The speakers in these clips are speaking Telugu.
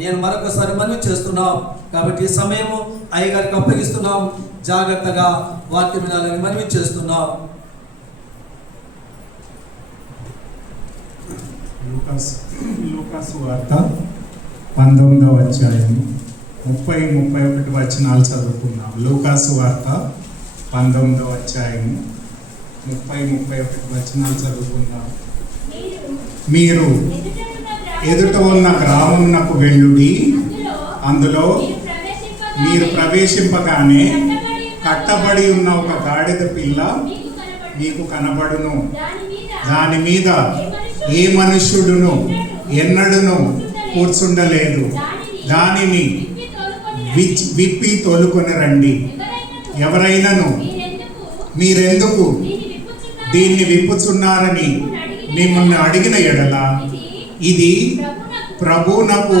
నేను మరొకసారి మనవి చేస్తున్నాం. కాబట్టి ఈ సమయము అయ్యగారికి అప్పగిస్తున్నాం. జాగ్రత్తగా వాక్యం వినాలని మనవి చేస్తున్నాం. లూకాసు వార్త 19వ అధ్యాయం 30-31 వచనాలు చదువుకున్నాం. లూకాసు వార్త 19వ అధ్యాయం 30-31 వచనాలు చదువుకుందాం. మీరు ఎదుట ఉన్న గ్రామమునకు వెళ్ళుడి, అందులో మీరు ప్రవేశింపగానే కట్టబడి ఉన్న ఒక గాడిద పిల్ల మీకు కనబడును. దాని మీద ఏ మనుష్యుడును ఎన్నడును కూర్చుండలేదు. దానిని విప్పి తోలుకొని రండి. ఎవరైనాను మీరెందుకు దీన్ని విప్పుచున్నారని మిమ్మల్ని అడిగిన ఎడల ఇది ప్రభువునకు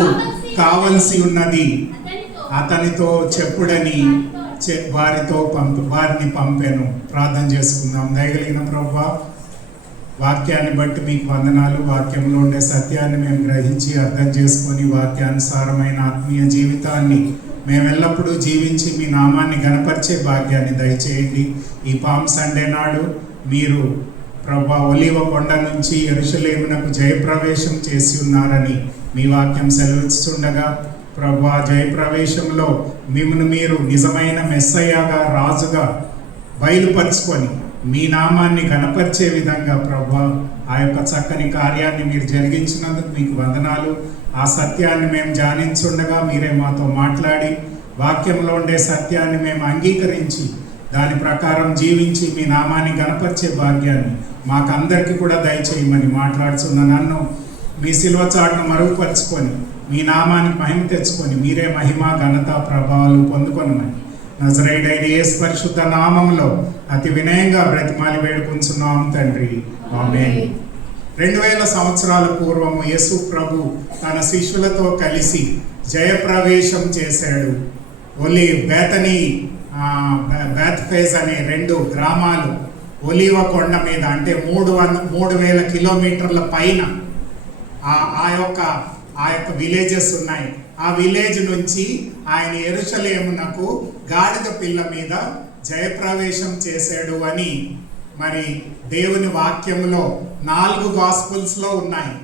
కావలసి ఉన్నది అతనితో చెప్పుడని వారిని పంపాను. ప్రార్థన చేసుకుందాం. దయగలిగిన ప్రభువా, వాక్యాన్ని బట్టి మీకు వందనాలు. వాక్యంలో ఉండే సత్యాన్ని మేము గ్రహించి అర్థం చేసుకొని వాక్యానుసారమైన ఆత్మీయ జీవితాన్ని మేము ఎల్లప్పుడూ జీవించి మీ నామాన్ని గణపరిచే భాగ్యాన్ని దయచేయండి. ఈ పామ్ సండే నాడు మీరు ప్రభా ఒలీవ కొండ నుంచి యెరూషలేమునకు జయప్రవేశం చేసి ఉన్నారని మీ వాక్యం సెలవిస్తుండగా, ప్రభా జయప్రవేశంలో మిమ్మల్ని మీరు నిజమైన మెస్సయ్యగా రాజుగా బయలుపరుచుకొని మీ నామాన్ని గణపరిచే విధంగా ప్రభా ఆ యొక్క చక్కని కార్యాన్ని మీరు జరిగించినందుకు మీకు వందనాలు. ఆ సత్యాన్ని మేము ధ్యానించుండగా మీరే మాతో మాట్లాడి వాక్యంలో ఉండే సత్యాన్ని మేము అంగీకరించి దాని ప్రకారం జీవించి మీ నామాన్ని గణపరిచే భాగ్యాన్ని మాకందరికీ కూడా దయచేయమని మాట్లాడుతున్న నన్ను మీ శిలువ చాటును మరుగుపరుచుకొని మీ నామానికి మహిమ తెచ్చుకొని మీరే మహిమ ఘనత ప్రభావాలు పొందుకొనమని నజరేయుడైన యేసు పరిశుద్ధ నామంలో అతి వినయంగా బ్రతిమాలి వేడుకుంటున్నాం తండ్రి, ఆమేన్. 2000 సంవత్సరాల పూర్వము యేసు ప్రభు తన శిష్యులతో కలిసి జయప్రవేశం చేశాడు. బేతనీ బేత్ఫేజ్ అనే 2 గ్రామాలు ఒలీవ కొండ మీద, అంటే 3000 కిలోమీటర్ల పైన ఆ యొక్క విలేజెస్ ఉన్నాయి. ఆ విలేజ్ నుంచి ఆయన యెరూషలేమునకు గాడిద పిల్ల మీద జయప్రవేశం చేశాడు అని మరి దేవుని వాక్యంలో 4 గాస్పుల్స్లో ఉన్నాయి.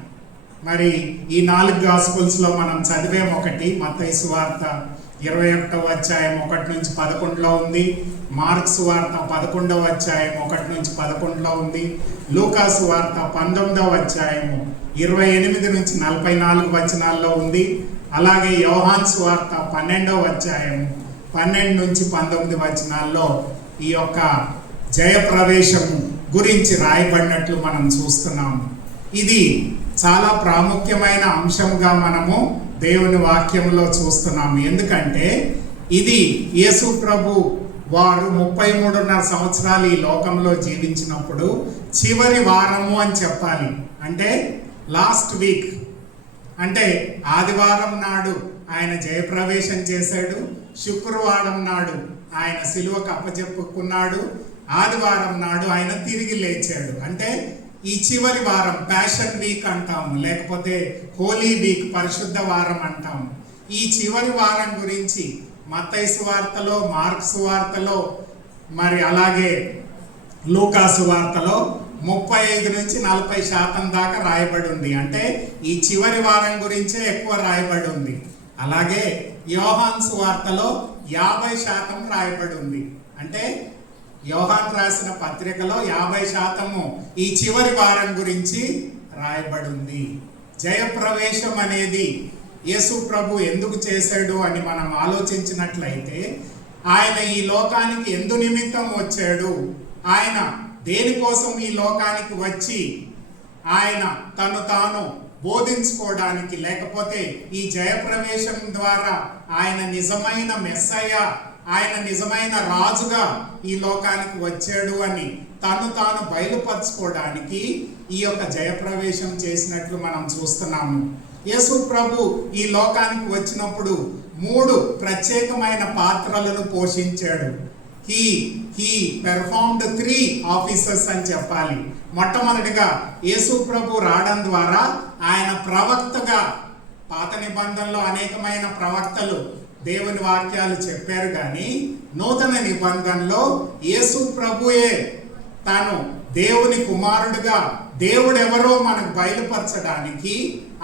మరి ఈ 4 గాస్పుల్స్లో మనం చదివేం ఒకటి మత్తయి సువార్త 21వ అధ్యాయం 1-11లో ఉంది. మార్క్స్ వార్త 11వ అధ్యాయం 1-11లో ఉంది. లూకాసు వార్త 19వ అధ్యాయం 28-44 వచనాల్లో ఉంది. అలాగే యోహాను సువార్త 12వ అధ్యాయం 12-19 వచనాల్లో ఈ యొక్క జయప్రవేశం గురించి రాయబడినట్లు మనం చూస్తున్నాము. ఇది చాలా ప్రాముఖ్యమైన అంశంగా మనము దేవుని వాక్యంలో చూస్తున్నాము. ఎందుకంటే ఇది యేసు ప్రభు వారు 33.5 సంవత్సరాలు ఈ లోకంలో జీవించినప్పుడు చివరి వారము అని చెప్పాలి. అంటే లాస్ట్ వీక్, అంటే ఆదివారం నాడు ఆయన జయప్రవేశం చేశాడు. శుక్రవారం నాడు ఆయన సిలువకు అప్పచెప్పుకున్నాడు. ఆదివారం నాడు ఆయన తిరిగి లేచాడు. అంటే ఈ చివరి వారం ప్యాషన్ వీక్ అంటాము, లేకపోతే హోలీ వీక్, పరిశుద్ధ వారం అంటాము. ఈ చివరి వారం గురించి మత్తయి సువార్తలో, మార్క్స్ వార్తలో, మరి అలాగే లూకాసు వార్తలో 35-40% దాకా రాయబడి ఉంది. అంటే ఈ చివరి వారం గురించే ఎక్కువ రాయబడి ఉంది. అలాగే యోహాను సువార్తలో 50% రాయబడి ఉంది. అంటే యోహాను రాసిన పత్రికలో 50% ఈ చివరి వారం గురించి రాయబడి ఉంది. జయప్రవేశం అనేది యేసు ప్రభు ఎందుకు చేశాడు అని మనం ఆలోచించినట్లయితే, ఆయన ఈ లోకానికి ఎందు నిమిత్తం వచ్చాడు, ఆయన దేనికోసం ఈ లోకానికి వచ్చి ఆయన తను తాను బోధించుకోవడానికి, లేకపోతే ఈ జయప్రవేశం ద్వారా ఆయన నిజమైన మెస్సయ్య, ఆయన నిజమైన రాజుగా ఈ లోకానికి వచ్చాడు అని తను తాను బయలుపరచుకోవడానికి ఈ యొక్క జయప్రవేశం చేసినట్లు మనం చూస్తున్నాము. యేసు ప్రభు ఈ లోకానికి వచ్చినప్పుడు 3 ప్రత్యేకమైన పాత్రలను పోషించాడు. హీ పెర్ఫార్మ్డ్ 3 ఆఫీసర్స్ అని చెప్పాలి. మొట్టమొదటిగా యేసు ప్రభు రావడం ద్వారా ఆయన ప్రవక్తగా పాత నిబంధనలో అనేకమైన ప్రవక్తలు దేవుని వాక్యాలు చెప్పారు, కానీ నూతన నిబంధనలో యేసు ప్రభుయే తాను దేవుని కుమారుడుగా దేవుడెవరో మనకు బయలుపరచడానికి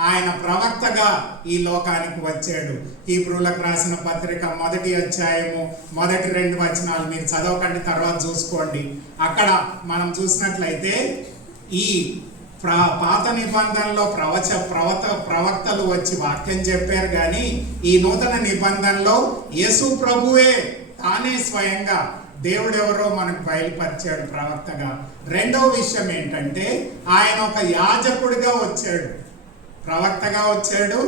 ఆయన ప్రవక్తగా ఈ లోకానికి వచ్చాడు. హీబ్రూలకు రాసిన పత్రిక 1వ అధ్యాయము 1-2 వచనాలు మీరు చదవకండి, తర్వాత చూసుకోండి. అక్కడ మనం చూసినట్లయితే ఈ పాత నిబంధనలో ప్రవక్తలు వచ్చి వాక్యం చెప్పారు, కానీ ఈ నూతన నిబంధనలో యేసు ప్రభువే తానే స్వయంగా దేవుడెవరో మనకు బయలుపరిచాడు ప్రవక్తగా. రెండవ విషయం ఏంటంటే ఆయన ఒక యాజకుడిగా వచ్చాడు. ప్రవక్తగా వచ్చాడు,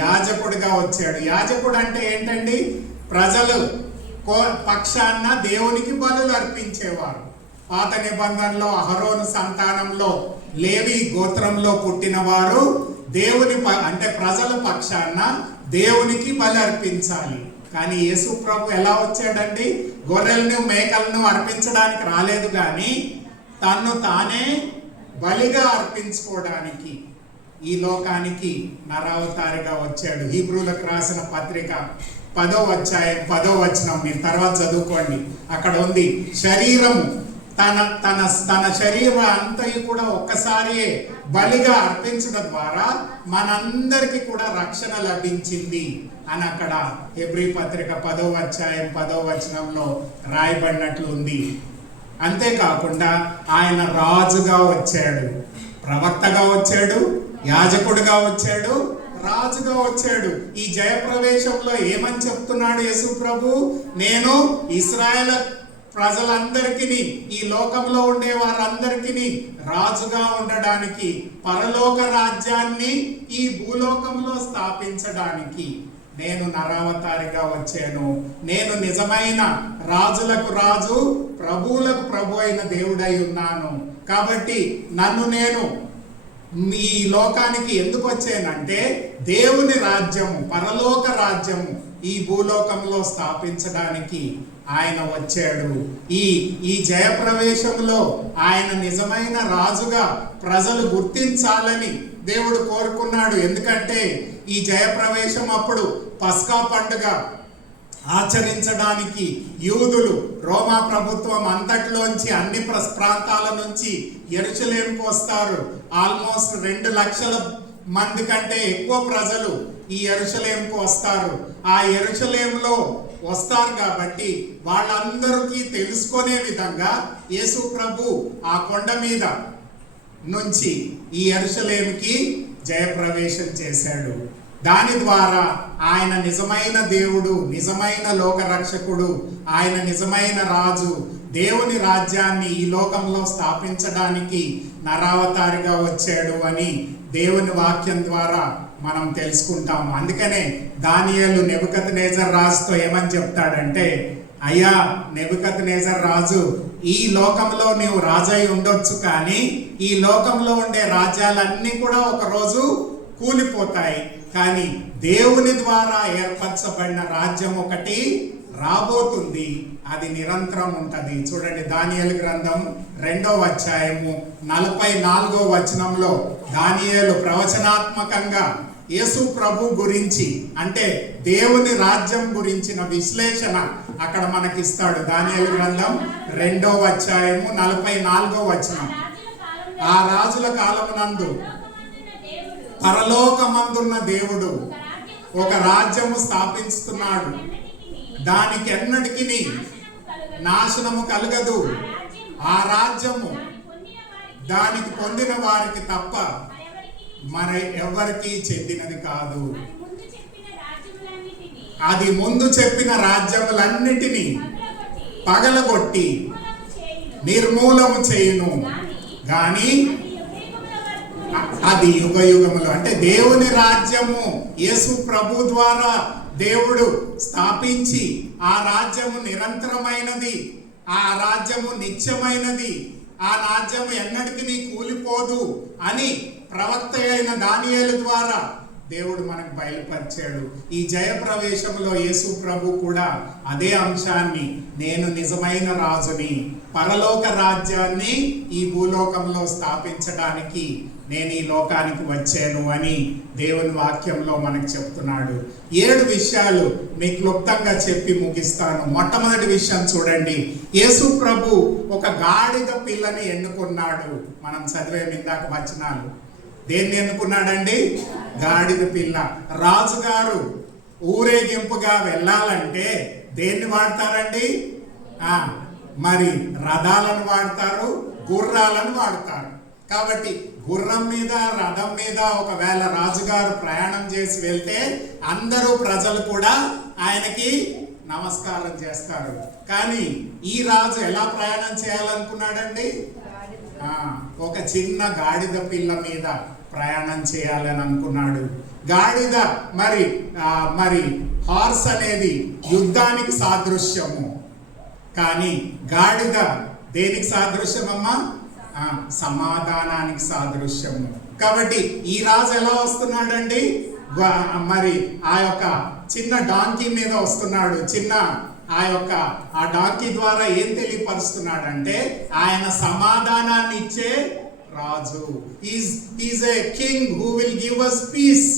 యాజకుడిగా వచ్చాడు. యాజకుడు అంటే ఏంటండి? ప్రజలు పక్షాన దేవునికి బలులు అర్పించేవారు. పాత నిబంధనలో అహరోను సంతానంలో లేవి గోత్రంలో పుట్టిన వారు దేవుని అంటే ప్రజల పక్షాన దేవునికి బలి అర్పించాలి. కానీ యేసు ప్రభు ఎలా వచ్చాడండి? గొర్రెలను మేకలను అర్పించడానికి రాలేదు, కానీ తన్ను తానే బలిగా అర్పించుకోవడానికి ఈ లోకానికి నరావతారిగా వచ్చాడు. హీబ్రూలకు రాసిన పత్రిక 10వ అధ్యాయం 10వ వచనం మీరు తర్వాత చదువుకోండి. అక్కడ ఉంది, శరీరము తన శరీరం అంతయు కూడా ఒక్కసారియే బలిగా అర్పించడం ద్వారా మనందరికి కూడా రక్షణ లభించింది అని అక్కడ హెబ్రీ పత్రిక 10వ అధ్యాయం 10వ వచనంలో రాయబడినట్లు ఉంది. అంతేకాకుండా ఆయన రాజుగా వచ్చాడు, ప్రవక్తగా వచ్చాడు, యాజకుడిగా వచ్చాడు, రాజుగా వచ్చాడు. ఈ జయప్రవేశంలో ఏమని చెప్తున్నాడు యేసు ప్రభు? నేను ఇశ్రాయేల్ ప్రజలందరికీ, ఈ లోకంలో ఉండే వారందరికీ రాజుగా ఉండడానికి, పరలోక రాజ్యాన్ని ఈ భూలోకంలో స్థాపించడానికి నేను నరావతారిగా వచ్చాను. నేను నిజమైన రాజులకు రాజు, ప్రభువులకు ప్రభు అయిన దేవుడై ఉన్నాను. కాబట్టి నన్ను నేను ఈ లోకానికి ఎందుకు వచ్చానంటే దేవుని రాజ్యము, పరలోక రాజ్యము ఈ భూలోకంలో స్థాపించడానికి ఆయన వచ్చాడు. ఈ జయప్రవేశంలో ఆయన నిజమైన రాజుగా ప్రజలు గుర్తించాలని దేవుడు కోరుకున్నాడు. ఎందుకంటే ఈ జయప్రవేశం అప్పుడు పస్కా పండుగ ఆచరించడానికి యూదులు రోమా ప్రభుత్వం అంతట్లోంచి అన్ని ప్రాంతాల నుంచి యెరూషలేముకు వస్తారు. ఆల్మోస్ట్ 2 లక్షల మంది కంటే ఎక్కువ ప్రజలు ఈ యెరూషలేముకు వస్తారు. ఆ యెరూషలేములో వస్తారు కాబట్టి వాళ్ళందరికీ తెలుసుకునే విధంగా యేసు ప్రభు ఆ కొండ మీద నుంచి ఈ యెరూషలేముకి జయప్రవేశం చేశాడు. దాని ద్వారా ఆయన నిజమైన దేవుడు, నిజమైన లోకరక్షకుడు, ఆయన నిజమైన రాజు, దేవుని రాజ్యాన్ని ఈ లోకంలో స్థాపించడానికి నరావతారిగా వచ్చాడు అని దేవుని వాక్యం ద్వారా మనం తెలుసుకుంటాము. అందుకనే దానియేలు నెబుకద్నెజర్ రాజుతో ఏమని చెప్తాడంటే, అయ్యా నెబుకద్నెజర్ రాజు, ఈ లోకంలో నీవు రాజై ఉండొచ్చు, కానీ ఈ లోకంలో ఉండే రాజ్యాలన్నీ కూడా ఒకరోజు కూలిపోతాయి, కానీ దేవుని ద్వారా ఏర్పరచబడిన రాజ్యం ఒకటి రాబోతుంది, అది నిరంతరం ఉంటది. చూడండి, దానియేలు గ్రంథం 2వ అధ్యాయము 44వ వచనంలో దానియేలు ప్రవచనాత్మకంగా యేసు ప్రభు గురించి, అంటే దేవుని రాజ్యం గురించిన విశ్లేషణ అక్కడ మనకిస్తాడు. దానియేలు గ్రంథం 2వ అధ్యాయము 44వ వచనం. ఆ రాజుల కాలమునందు పరలోకమందున్న దేవుడు ఒక రాజ్యము స్థాపిస్తున్నాడు, దానికి ఎన్నటికి నాశనము కలగదు. ఆ రాజ్యము దానికి పొందిన వారికి తప్ప మరి ఎవరికి చెందినది కాదు. అది ముందు చెప్పిన రాజ్యములన్నిటినీ పగలగొట్టి నిర్మూలము చేయును, గాని అది యుగ యుగములు. అంటే దేవుని రాజ్యము యేసు ప్రభు ద్వారా దేవుడు స్థాపించి ఆ రాజ్యము నిరంతరమైనది, ఆ రాజ్యము నిత్యమైనది, ఆ రాజ్యము ఎన్నటికీ కూలిపోదు అని ప్రవక్త అయిన దానియేలు ద్వారా దేవుడు మనకు బయలుపరిచాడు. ఈ జయ ప్రవేశంలో యేసు ప్రభు కూడా అదే అంశాన్ని, నేను నిజమైన రాజుని, పరలోక రాజ్యాన్ని ఈ భూలోకంలో స్థాపించడానికి నేను ఈ లోకానికి వచ్చాను అని దేవుని వాక్యంలో మనకు చెప్తున్నాడు. 7 విషయాలు మీకు క్లుప్తంగా చెప్పి ముగిస్తాను. మొట్టమొదటి విషయం చూడండి, యేసు ప్రభు ఒక గాడిద పిల్లని ఎన్నుకున్నాడు. మనం చదివే ఇందాక వచనాలు. దేన్ని ఎన్నుకున్నాడండి? గాడిద పిల్ల. రాజుగారు ఊరేగింపుగా వెళ్ళాలంటే దేన్ని వాడతారండి? మరి రథాలను వాడతారు, గుర్రాలను వాడతారు. కాబట్టి గుర్రం మీద, రథం మీద ఒకవేళ రాజుగారు ప్రయాణం చేసి వెళ్తే అందరూ ప్రజలు కూడా ఆయనకి నమస్కారం చేస్తారు. కానీ ఈ రాజు ఎలా ప్రయాణం చేయాలనుకున్నాడండి? ఒక చిన్న గాడిద పిల్ల మీద ప్రయాణం చేయాలని అనుకున్నాడు. గాడిద మరి హార్స్ అనేది యుద్ధానికి సాదృశ్యము. కానీ గాడిద దేనికి సాదృశ్యమమ్మా? సమాధానానికి సాదృశ్యము. కాబట్టి ఈ రాజు ఎలా వస్తున్నాడండి? మరి ఆ యొక్క చిన్న డాంకీ మీద వస్తున్నాడు. ఆ డాంకీ ద్వారా ఏం తెలియపరుస్తున్నాడంటే ఆయన సమాధానాన్ని ఇచ్చే రాజు. Is a king who will give us peace.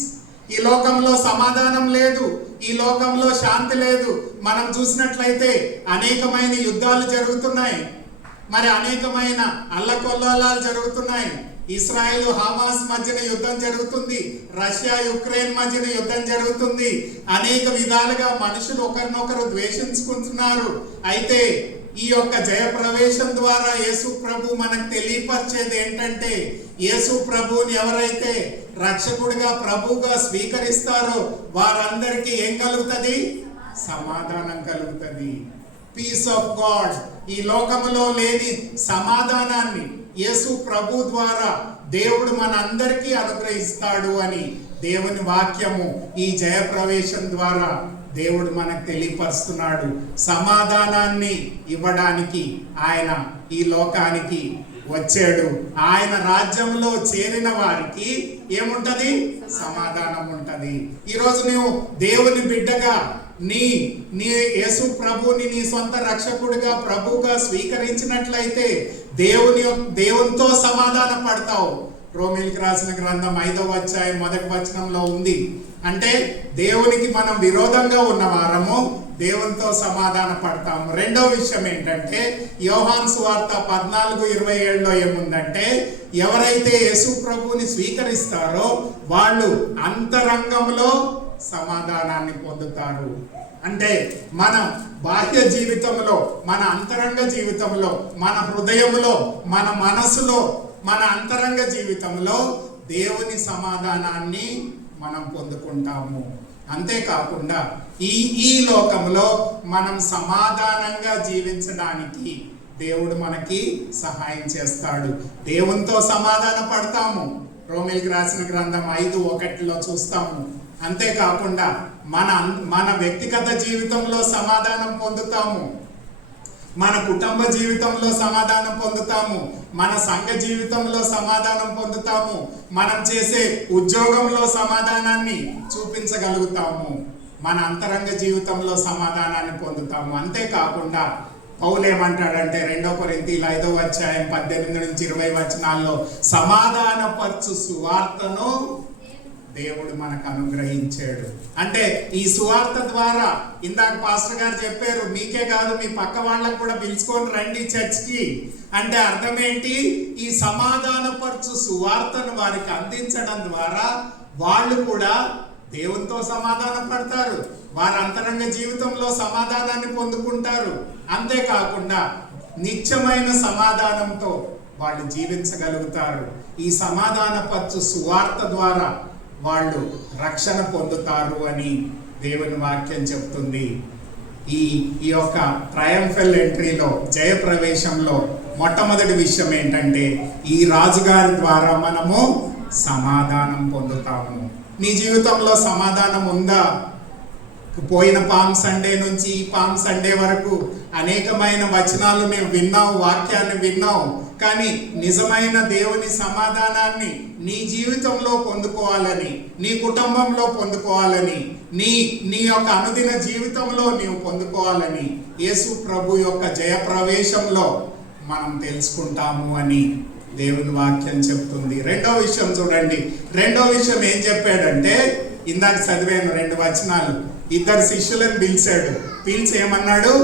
ఈ లోకంలో సమాధానం లేదు, ఈ లోకంలో శాంతి లేదు. మనం చూసినట్లయితే అనేకమైన యుద్ధాలు జరుగుతున్నాయి, మరి అనేకమైన అల్లకొల్లాలు జరుగుతున్నాయి. ఇస్రాయేల్ హమాస్ మధ్యన యుద్ధం జరుగుతుంది, రష్యా యుక్రెయిన్ మధ్యన యుద్ధం జరుగుతుంది. అనేక విధాలుగా మనుషులు ఒకరినొకరు ద్వేషించుకుంటున్నారు. అయితే ఈ యొక్క జయ ప్రవేశం ద్వారా యేసు ప్రభు మనకు తెలియపరిచేది ఏంటంటే, యేసు ప్రభుని ఎవరైతే రక్షకుడిగా ప్రభువుగా స్వీకరిస్తారో వారందరికీ ఏం కలుగుతుంది? సమాధానం కలుగుతుంది. Peace of God. ఈ లోకంలో లేని సమాధానాన్ని యేసు ప్రభు ద్వారా దేవుడు మనందరికీ అనుగ్రహిస్తాడు అని దేవుని వాక్యము ఈ జయ ప్రవేశం ద్వారా దేవుడు మనకు తెలియపరుస్తున్నాడు. సమాధానాన్ని ఇవ్వడానికి ఆయన ఈ లోకానికి వచ్చాడు. ఆయన రాజ్యంలో చేరిన వారికి ఏముంటది? సమాధానం ఉంటది. ఈరోజు నువ్వు దేవుని బిడ్డగా నీ యేసు ప్రభుని నీ సొంత రక్షకుడిగా ప్రభువుగా స్వీకరించినట్లయితే దేవునితో సమాధాన పడతావు. రోమీయులకు రాసిన గ్రంథం 5వ అధ్యాయం 1వ వచనంలో ఉంది. అంటే దేవునికి మనం విరోధంగా ఉన్న వారము దేవునితో సమాధాన పడతాము. రెండవ విషయం ఏంటంటే, యోహాను సువార్త 14:27లో ఏముందంటే, ఎవరైతే యేసు ప్రభువుని స్వీకరిస్తారో వాళ్ళు అంతరంగంలో సమాధానాన్ని పొందుతారు. అంటే మన బాహ్య జీవితంలో, మన అంతరంగ జీవితంలో, మన హృదయంలో, మన మనసులో, మన అంతరంగ జీవితంలో దేవుని సమాధానాన్ని మనం పొందుకుంటాము. అంతేకాకుండా ఈ లోకంలో మనం సమాధానంగా జీవించడానికి దేవుడు మనకి సహాయం చేస్తాడు. దేవునితో సమాధాన పడతాము. రోమీయులకు రాసిన గ్రంథం 5:1లో చూస్తాము. అంతేకాకుండా మన వ్యక్తిగత జీవితంలో సమాధానం పొందుతాము, మన కుటుంబ జీవితంలో సమాధానం పొందుతాము, మన సంఘ జీవితంలో సమాధానం పొందుతాము, మనం చేసే ఉద్యోగంలో సమాధానాన్ని చూపించగలుగుతాము, మన అంతరంగ జీవితంలో సమాధానాన్ని పొందుతాము. అంతేకాకుండా పౌలు ఏమంటాడంటే 2 కొరింథీయుల 5వ అధ్యాయం 18-20 వచనాల్లో సమాధానపరచు సువార్తను దేవుడు మనకు అనుగ్రహించాడు. అంటే ఈ సువార్త ద్వారా ఇందాక పాస్టర్ గారు చెప్పారు, మీకే కాదు మీ పక్క వాళ్ళకు కూడా పిలుచుకొని రండి చర్చ్కి. అంటే అర్థం ఏంటి? ఈ సమాధానపరచు సువార్తను వారికి అందించడం ద్వారా వాళ్ళు కూడా దేవునితో సమాధాన పడతారు, వారి అంతరంగ జీవితంలో సమాధానాన్ని పొందుకుంటారు. అంతేకాకుండా నిత్యమైన సమాధానంతో వాళ్ళు జీవించగలుగుతారు. ఈ సమాధానపరచు సువార్త ద్వారా వాళ్ళు రక్షణ పొందుతారు అని దేవుని వాక్యం చెప్తుంది. ఈ యొక్క ట్రయంఫల్ ఎంట్రీలో, జయ ప్రవేశంలో మొట్టమొదటి విషయం ఏంటంటే, ఈ రాజుగారి ద్వారా మనము సమాధానం పొందుతాము. నీ జీవితంలో సమాధానం ఉందా? పోయిన పామ్ సండే నుంచి ఈ పామ్ సండే వరకు అనేకమైన వచనాలు నీవు విన్నావు, వాక్యాన్ని విన్నావు. కానీ నిజమైన దేవుని సమాధానాన్ని నీ జీవితంలో పొందుకోవాలని, నీ కుటుంబంలో పొందుకోవాలని, నీ యొక్క అనుదిన జీవితంలో నీవు పొందుకోవాలని యేసు ప్రభు యొక్క జయప్రవేశంలో మనం తెలుసుకుంటాము అని దేవుని వాక్యం చెప్తుంది. రెండో విషయం చూడండి. రెండో విషయం ఏం చెప్పాడంటే, ఇందాక చదివాను 2 వచనాలు. 2 శిష్యులను పిలిచి ఏమన్నాడు,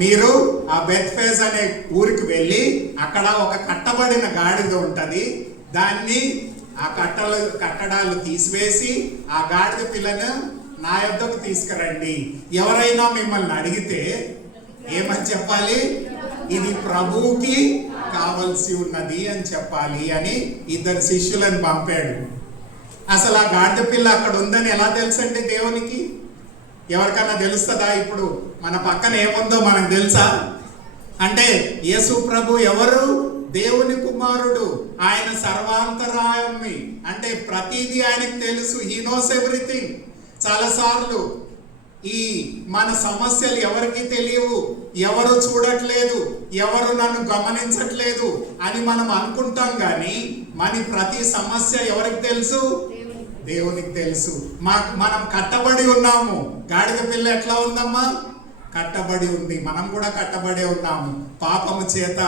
మీరు ఆ బెత్ఫేజ్ అనే ఊరికి వెళ్ళి అక్కడ ఒక కట్టబడిన గాడిద ఉంటది, దాన్ని ఆ కట్టడాలు తీసివేసి ఆ గాడిద పిల్లను నా యొద్దకు తీసుకురండి. ఎవరైనా మిమ్మల్ని అడిగితే ఏమని చెప్పాలి, ఇది ప్రభువుకి కావలసి ఉన్నది అని చెప్పాలి అని 2 శిష్యులను పంపాడు. అసలు ఆ గాడిద పిల్ల అక్కడ ఉందని ఎలా తెలుసండి దేవునికి? ఎవరికన్నా తెలుస్తుందా? ఇప్పుడు మన పక్కన ఏముందో మనకు తెలుసా? అంటే యేసు ప్రభు ఎవరు? దేవుని కుమారుడు. ఆయన సర్వాంతరాయమి, అంటే ప్రతిదీ ఆయనకు తెలుసు. He knows everything. చాలాసార్లు ఈ మన సమస్యలు ఎవరికి తెలియవు, ఎవరు చూడట్లేదు, ఎవరు నన్ను గమనించట్లేదు అని మనం అనుకుంటాం. కానీ మన ప్రతి సమస్య ఎవరికి తెలుసు? దేవునికి తెలుసు. మనం కట్టబడి ఉన్నాము. గాడిద పిల్ల ఎట్లా ఉందమ్మా? కట్టబడి ఉంది. మనం కూడా కట్టబడే ఉన్నాము. పాపము చేత,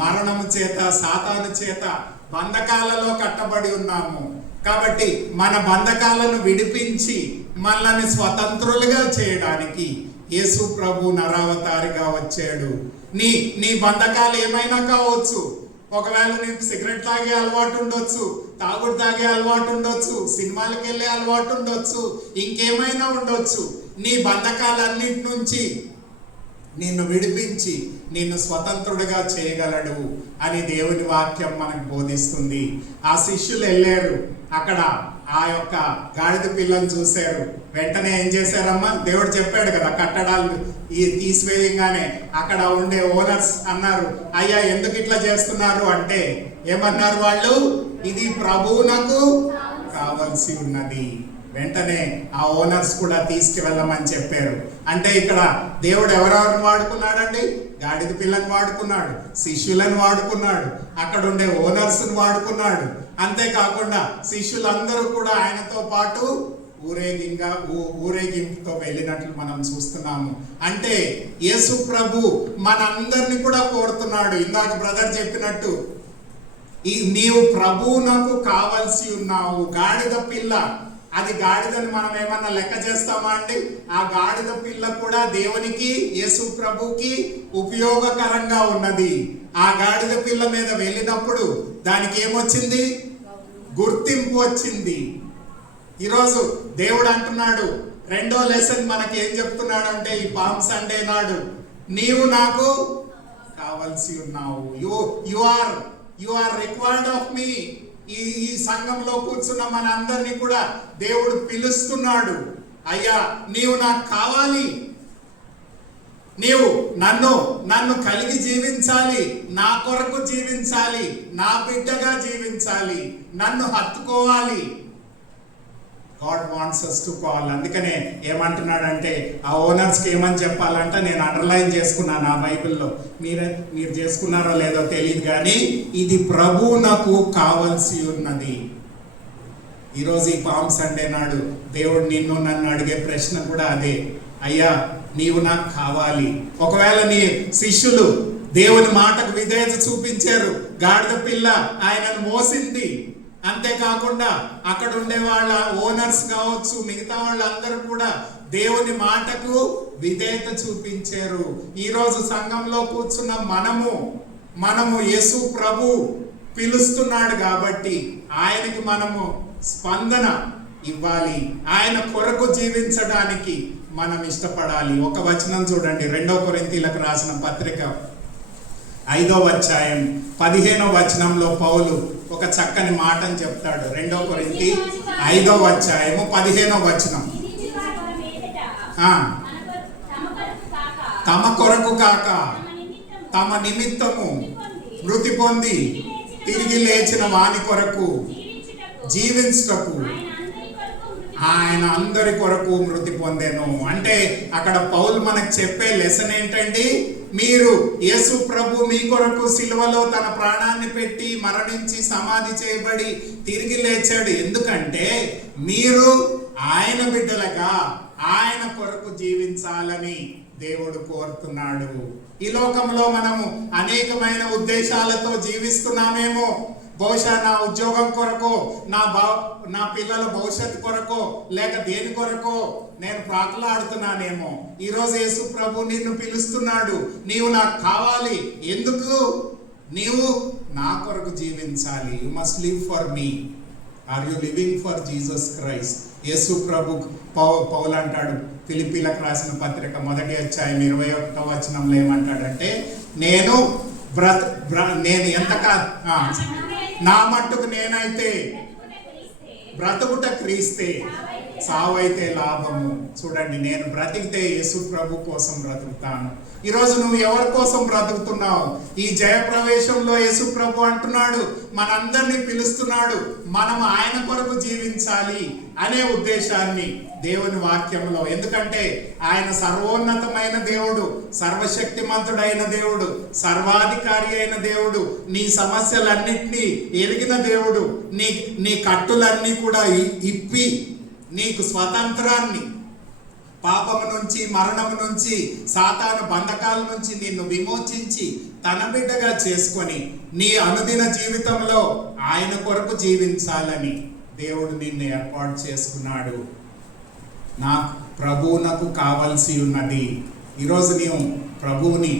మరణము చేత, సాతాను చేత బంధకాలలో కట్టబడి ఉన్నాము. కాబట్టి మన బంధకాలను విడిపించి మనల్ని స్వతంత్రులుగా చేయడానికి యేసు ప్రభు నరావతారిగా వచ్చాడు. నీ బంధకాలు ఏమైనా కావచ్చు. ఒకవేళ నీకు సిగరెట్ తాగే అలవాటు ఉండొచ్చు, తాగుడు తాగే అలవాటు ఉండొచ్చు, సినిమాలకు వెళ్ళే అలవాటు ఉండొచ్చు, ఇంకేమైనా ఉండొచ్చు. నీ బంధకాలన్నిటి నుంచి నిన్ను విడిపించి నిన్ను స్వతంత్రుడిగా చేయగలడు అని దేవుని వాక్యం మనకు బోధిస్తుంది. ఆ శిష్యులు వెళ్ళారు, అక్కడ ఆ యొక్క గాడిద పిల్లని చూశారు. వెంటనే ఏం చేశారమ్మా? దేవుడు చెప్పాడు కదా, కట్టడాలు తీసివేయంగానే అక్కడ ఉండే ఓనర్స్ అన్నారు, అయ్యా ఎందుకు ఇట్లా చేస్తున్నారు అంటే ఏమన్నారు వాళ్ళు? ఇది ప్రభువునకు కావలసి ఉన్నది. వెంటనే ఆ ఓనర్స్ కూడా తీసుకువెళ్ళమని చెప్పారు. అంటే ఇక్కడ దేవుడు ఎవరెవరిని వాడుకున్నాడండి? గాడిద పిల్లని వాడుకున్నాడు, శిష్యులను వాడుకున్నాడు, అక్కడ ఉండే ఓనర్స్ని వాడుకున్నాడు. అంతేకాకుండా శిష్యులందరూ కూడా ఆయనతో పాటు ఊరేగింపుతో వెళ్ళినట్లు మనం చూస్తున్నాము. అంటే యేసు ప్రభు మనందరినీ కూడా కోరుతున్నాడు. ఇందాక బ్రదర్ చెప్పినట్టు, నీవు ప్రభువునకు కావలసి ఉన్నావు. గాడిద పిల్ల, అది గాడిదని మనం ఏమన్నా లెక్క చేస్తామా అండి? ఆ గాడిద పిల్ల కూడా దేవునికి, యేసు ప్రభుకి ఉపయోగకరంగా ఉన్నది. ఆ గాడిద పిల్ల మీద వెళ్ళినప్పుడు దానికి ఏమొచ్చింది? గుర్తింపు వచ్చింది. ఈరోజు దేవుడు అంటున్నాడు, రెండో లెసన్ మనకి ఏం చెప్తున్నాడు అంటే, ఈ పామ్ సండే నాడు నీవు నాకు కావలసి ఉన్నావు. యు ఆర్ రిక్వైర్డ్ ఆఫ్ మీ. ఈ సంఘంలో కూర్చున్న మన అందరినీ కూడా దేవుడు పిలుస్తున్నాడు. అయ్యా నీవు నాకు కావాలి, నీవు నన్ను కలిగి జీవించాలి, నా కొరకు జీవించాలి, నా బిడ్డగా జీవించాలి, నన్ను హత్తుకోవాలి. God wants us to call. అందుకనే ఏమంటున్నాడంటే, ఆ ఓనర్స్కి ఏమని చెప్పాలంట, నేను అండర్లైన్ చేసుకున్నాను ఆ బైబిల్లో, మీరు చేసుకున్నారో లేదో తెలియదు కానీ ఇది ప్రభువునకు కావలసి ఉన్నది. ఈరోజు ఈ పామ్ సండే నాడు దేవుడు నన్ను అడిగే ప్రశ్న కూడా అదే, అయ్యా నీవు నాకు కావాలి. ఒకవేళ నీ శిష్యులు దేవుని మాటకు విధేయత చూపించారు, గాడిద పిల్ల ఆయనను మోసింది. అంతేకాకుండా అక్కడ ఉండే వాళ్ళ ఓనర్స్ కావచ్చు, మిగతా వాళ్ళందరూ కూడా దేవుని మాటకు విధేయత చూపించారు. ఈరోజు సంఘంలో కూర్చున్న మనము యేసు ప్రభు పిలుస్తున్నాడు కాబట్టి ఆయనకి మనము స్పందన ఇవ్వాలి. ఆయన కొరకు జీవించడానికి మనం ఇష్టపడాలి. ఒక వచనం చూడండి, 2 కొరింథీయులకు రాసిన పత్రిక 5వ అధ్యాయం 15వ వచనంలో పౌలు ఒక చక్కని మాటని చెప్తాడు. 2 కొరింథీ 5వ అధ్యాయము 15వ వచనం. తమ కొరకు కాక తమ నిమిత్తము మృతి పొంది తిరిగి లేచిన వాని కొరకు జీవించుటకు ఆయన అందరి కొరకు మృతి పొందెను. అంటే అక్కడ పౌలు మనకు చెప్పే లెసన్ ఏంటండి? మీరు యేసు ప్రభు మీ కొరకు సిలువలో తన ప్రాణాన్ని పెట్టి మరణించి సమాధి చేయబడి తిరిగి లేచాడు. ఎందుకంటే మీరు ఆయన బిడ్డలుగా ఆయన కొరకు జీవించాలని దేవుడు కోరుతున్నాడు. ఈ లోకంలో మనము అనేకమైన ఉద్దేశాలతో జీవిస్తున్నామేమో. బహుశా నా ఉద్యోగం కొరకో, నా పిల్లల భవిష్యత్తు కొరకో, లేక దేని కొరకో నేను ప్రాకులాడుతున్నానేమో. ఈరోజు యేసు ప్రభు నిన్ను పిలుస్తున్నాడు. నీవు నాకు కావాలి. ఎందుకు? నీవు నా కొరకు జీవించాలి. You must live for me. Are you living for Jesus Christ? Yesu ప్రభు పౌలు అంటాడు ఫిలిప్పీలకు రాసిన పత్రిక 1వ అధ్యాయం 21వ వచనంలో ఏమంటాడంటే, నేను నా మట్టుకు నేనైతే బ్రతుకుట క్రీస్తే, సావైతే లాభము. చూడండి, నేను బ్రతికితే యేసు ప్రభు కోసం బ్రతుకుతాను. ఈరోజు నువ్వు ఎవరి కోసం బ్రతుకుతున్నావు? ఈ జయప్రవేశంలో యేసు ప్రభు అంటున్నాడు, మనందరినీ పిలుస్తున్నాడు, మనం ఆయన కొరకు జీవించాలి అనే ఉద్దేశాన్ని దేవుని వాక్యంలో. ఎందుకంటే ఆయన సర్వోన్నతమైన దేవుడు, సర్వశక్తిమంతుడైన దేవుడు, సర్వాధికారి అయిన దేవుడు, నీ సమస్యలన్నింటినీ ఎరిగిన దేవుడు, నీ కట్టులన్నీ కూడా ఇప్పి నీకు స్వతంత్రాన్ని, పాపము నుంచి, మరణము నుంచి, సాతాను బంధకాల నుంచి నిన్ను విమోచించి తన బిడ్డగా చేసుకొని నీ అనుదిన జీవితంలో ఆయన కొరకు జీవించాలని దేవుడు నిన్ను ఏర్పాటు చేసుకున్నాడు. నా ప్రభువునకు కావలసి ఉన్నది. ఈరోజు నీవు ప్రభువుని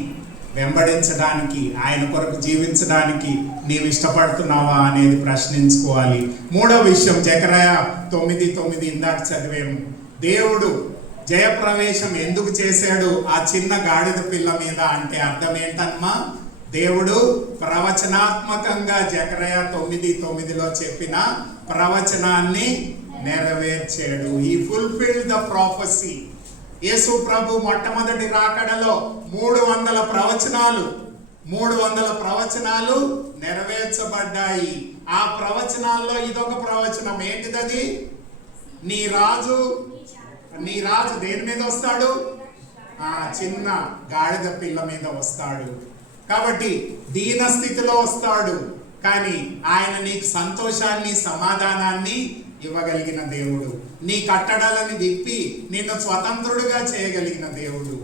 వెంబడించడానికి, ఆయన కొరకు జీవించడానికి నీవు ఇష్టపడుతున్నావా అనేది ప్రశ్నించుకోవాలి. 3వ విషయం, జెకర్యా 9:9 ఇందాక చదివాము. దేవుడు జయప్రవేశం ఎందుకు చేశాడు ఆ చిన్న గాడిద పిల్ల మీద అంటే అర్థం ఏంటమ్మా? దేవుడు ప్రవచనాత్మకంగా జెకర్యా 9:9లో చెప్పిన ప్రవచనాన్ని నెరవేర్చాడు. He fulfilled the prophecy. యేసు ప్రభు మొట్టమొదటి రాకడలో 300 ప్రవచనాలు నెరవేర్చబడ్డాయి. ఆ ప్రవచనాల్లో ఇదొక ప్రవచనం. ఏంటిదది? నీ రాజు దేని మీద వస్తాడు? చిన్న గాడిద పిల్ల మీద వస్తాడు. కాబట్టి దీన స్థితిలో వస్తాడు, కానీ ఆయన నీకు సంతోషాన్ని, సమాధానాన్ని ఇవ్వగలిగిన దేవుడు. నీ కట్టడలను విప్పి నిన్ను స్వతంత్రుడుగా చేయగలిగిన దేవుడు.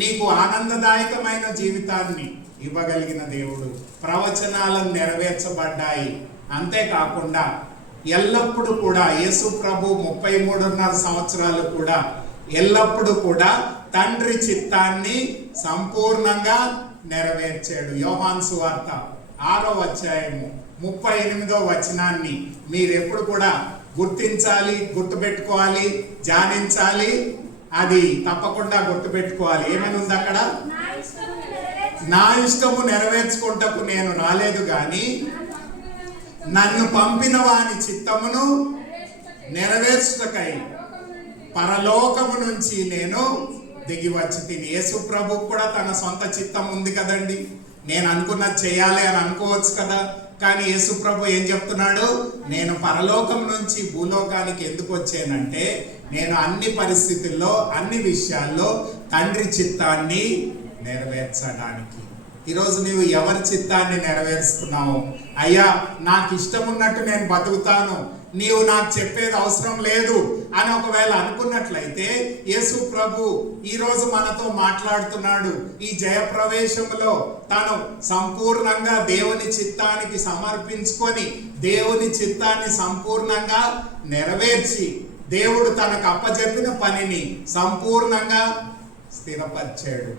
నీకు ఆనందదాయకమైన జీవితాన్ని ఇవ్వగలిగిన దేవుడు. ప్రవచనాలను నెరవేర్చబడ్డాయి. అంతేకాకుండా ఎల్లప్పుడూ కూడా యేసు ప్రభు 33.5 సంవత్సరాలు కూడా ఎల్లప్పుడూ కూడా తండ్రి చిత్తాన్ని సంపూర్ణంగా నెరవేర్చాడు. యోహాను సువార్త 6వ అధ్యాయము 38వ వచనాన్ని మీరు ఎప్పుడు కూడా గుర్తించాలి, గుర్తుపెట్టుకోవాలి, ధ్యానించాలి. అది తప్పకుండా గుర్తుపెట్టుకోవాలి. ఏమని ఉంది అక్కడ? నా ఇష్టము నెరవేర్చుకుంటకు నేను రాలేదు గాని నన్ను పంపిన వాని చిత్తమును నెరవేర్చుటకై పరలోకము నుంచి నేను దిగి వచ్చి తిని. యేసు ప్రభు కూడా తన సొంత చిత్తం ఉంది కదండి. నేను అనుకున్నది చేయాలి అని అనుకోవచ్చు కదా. కానీ యేసు ప్రభు ఏం చెప్తున్నాడు? నేను పరలోకం నుంచి భూలోకానికి ఎందుకు వచ్చానంటే నేను అన్ని పరిస్థితుల్లో, అన్ని విషయాల్లో తండ్రి చిత్తాన్ని నెరవేర్చడానికి. ఈరోజు నీవు ఎవరి చిత్తాన్ని నెరవేరుస్తున్నావు? అయ్యా, నాకు ఇష్టం ఉన్నట్టు నేను బతుకుతాను, నీవు నాకు చెప్పేది అవసరం లేదు అని ఒకవేళ అనుకున్నట్లయితే యేసు ప్రభు ఈరోజు మనతో మాట్లాడుతున్నాడు. ఈ జయప్రవేశంలో తను సంపూర్ణంగా దేవుని చిత్తానికి సమర్పించుకొని దేవుని చిత్తాన్ని సంపూర్ణంగా నెరవేర్చి దేవుడు తనకు అప్పచెప్పిన పనిని సంపూర్ణంగా స్థిరపరిచాడు.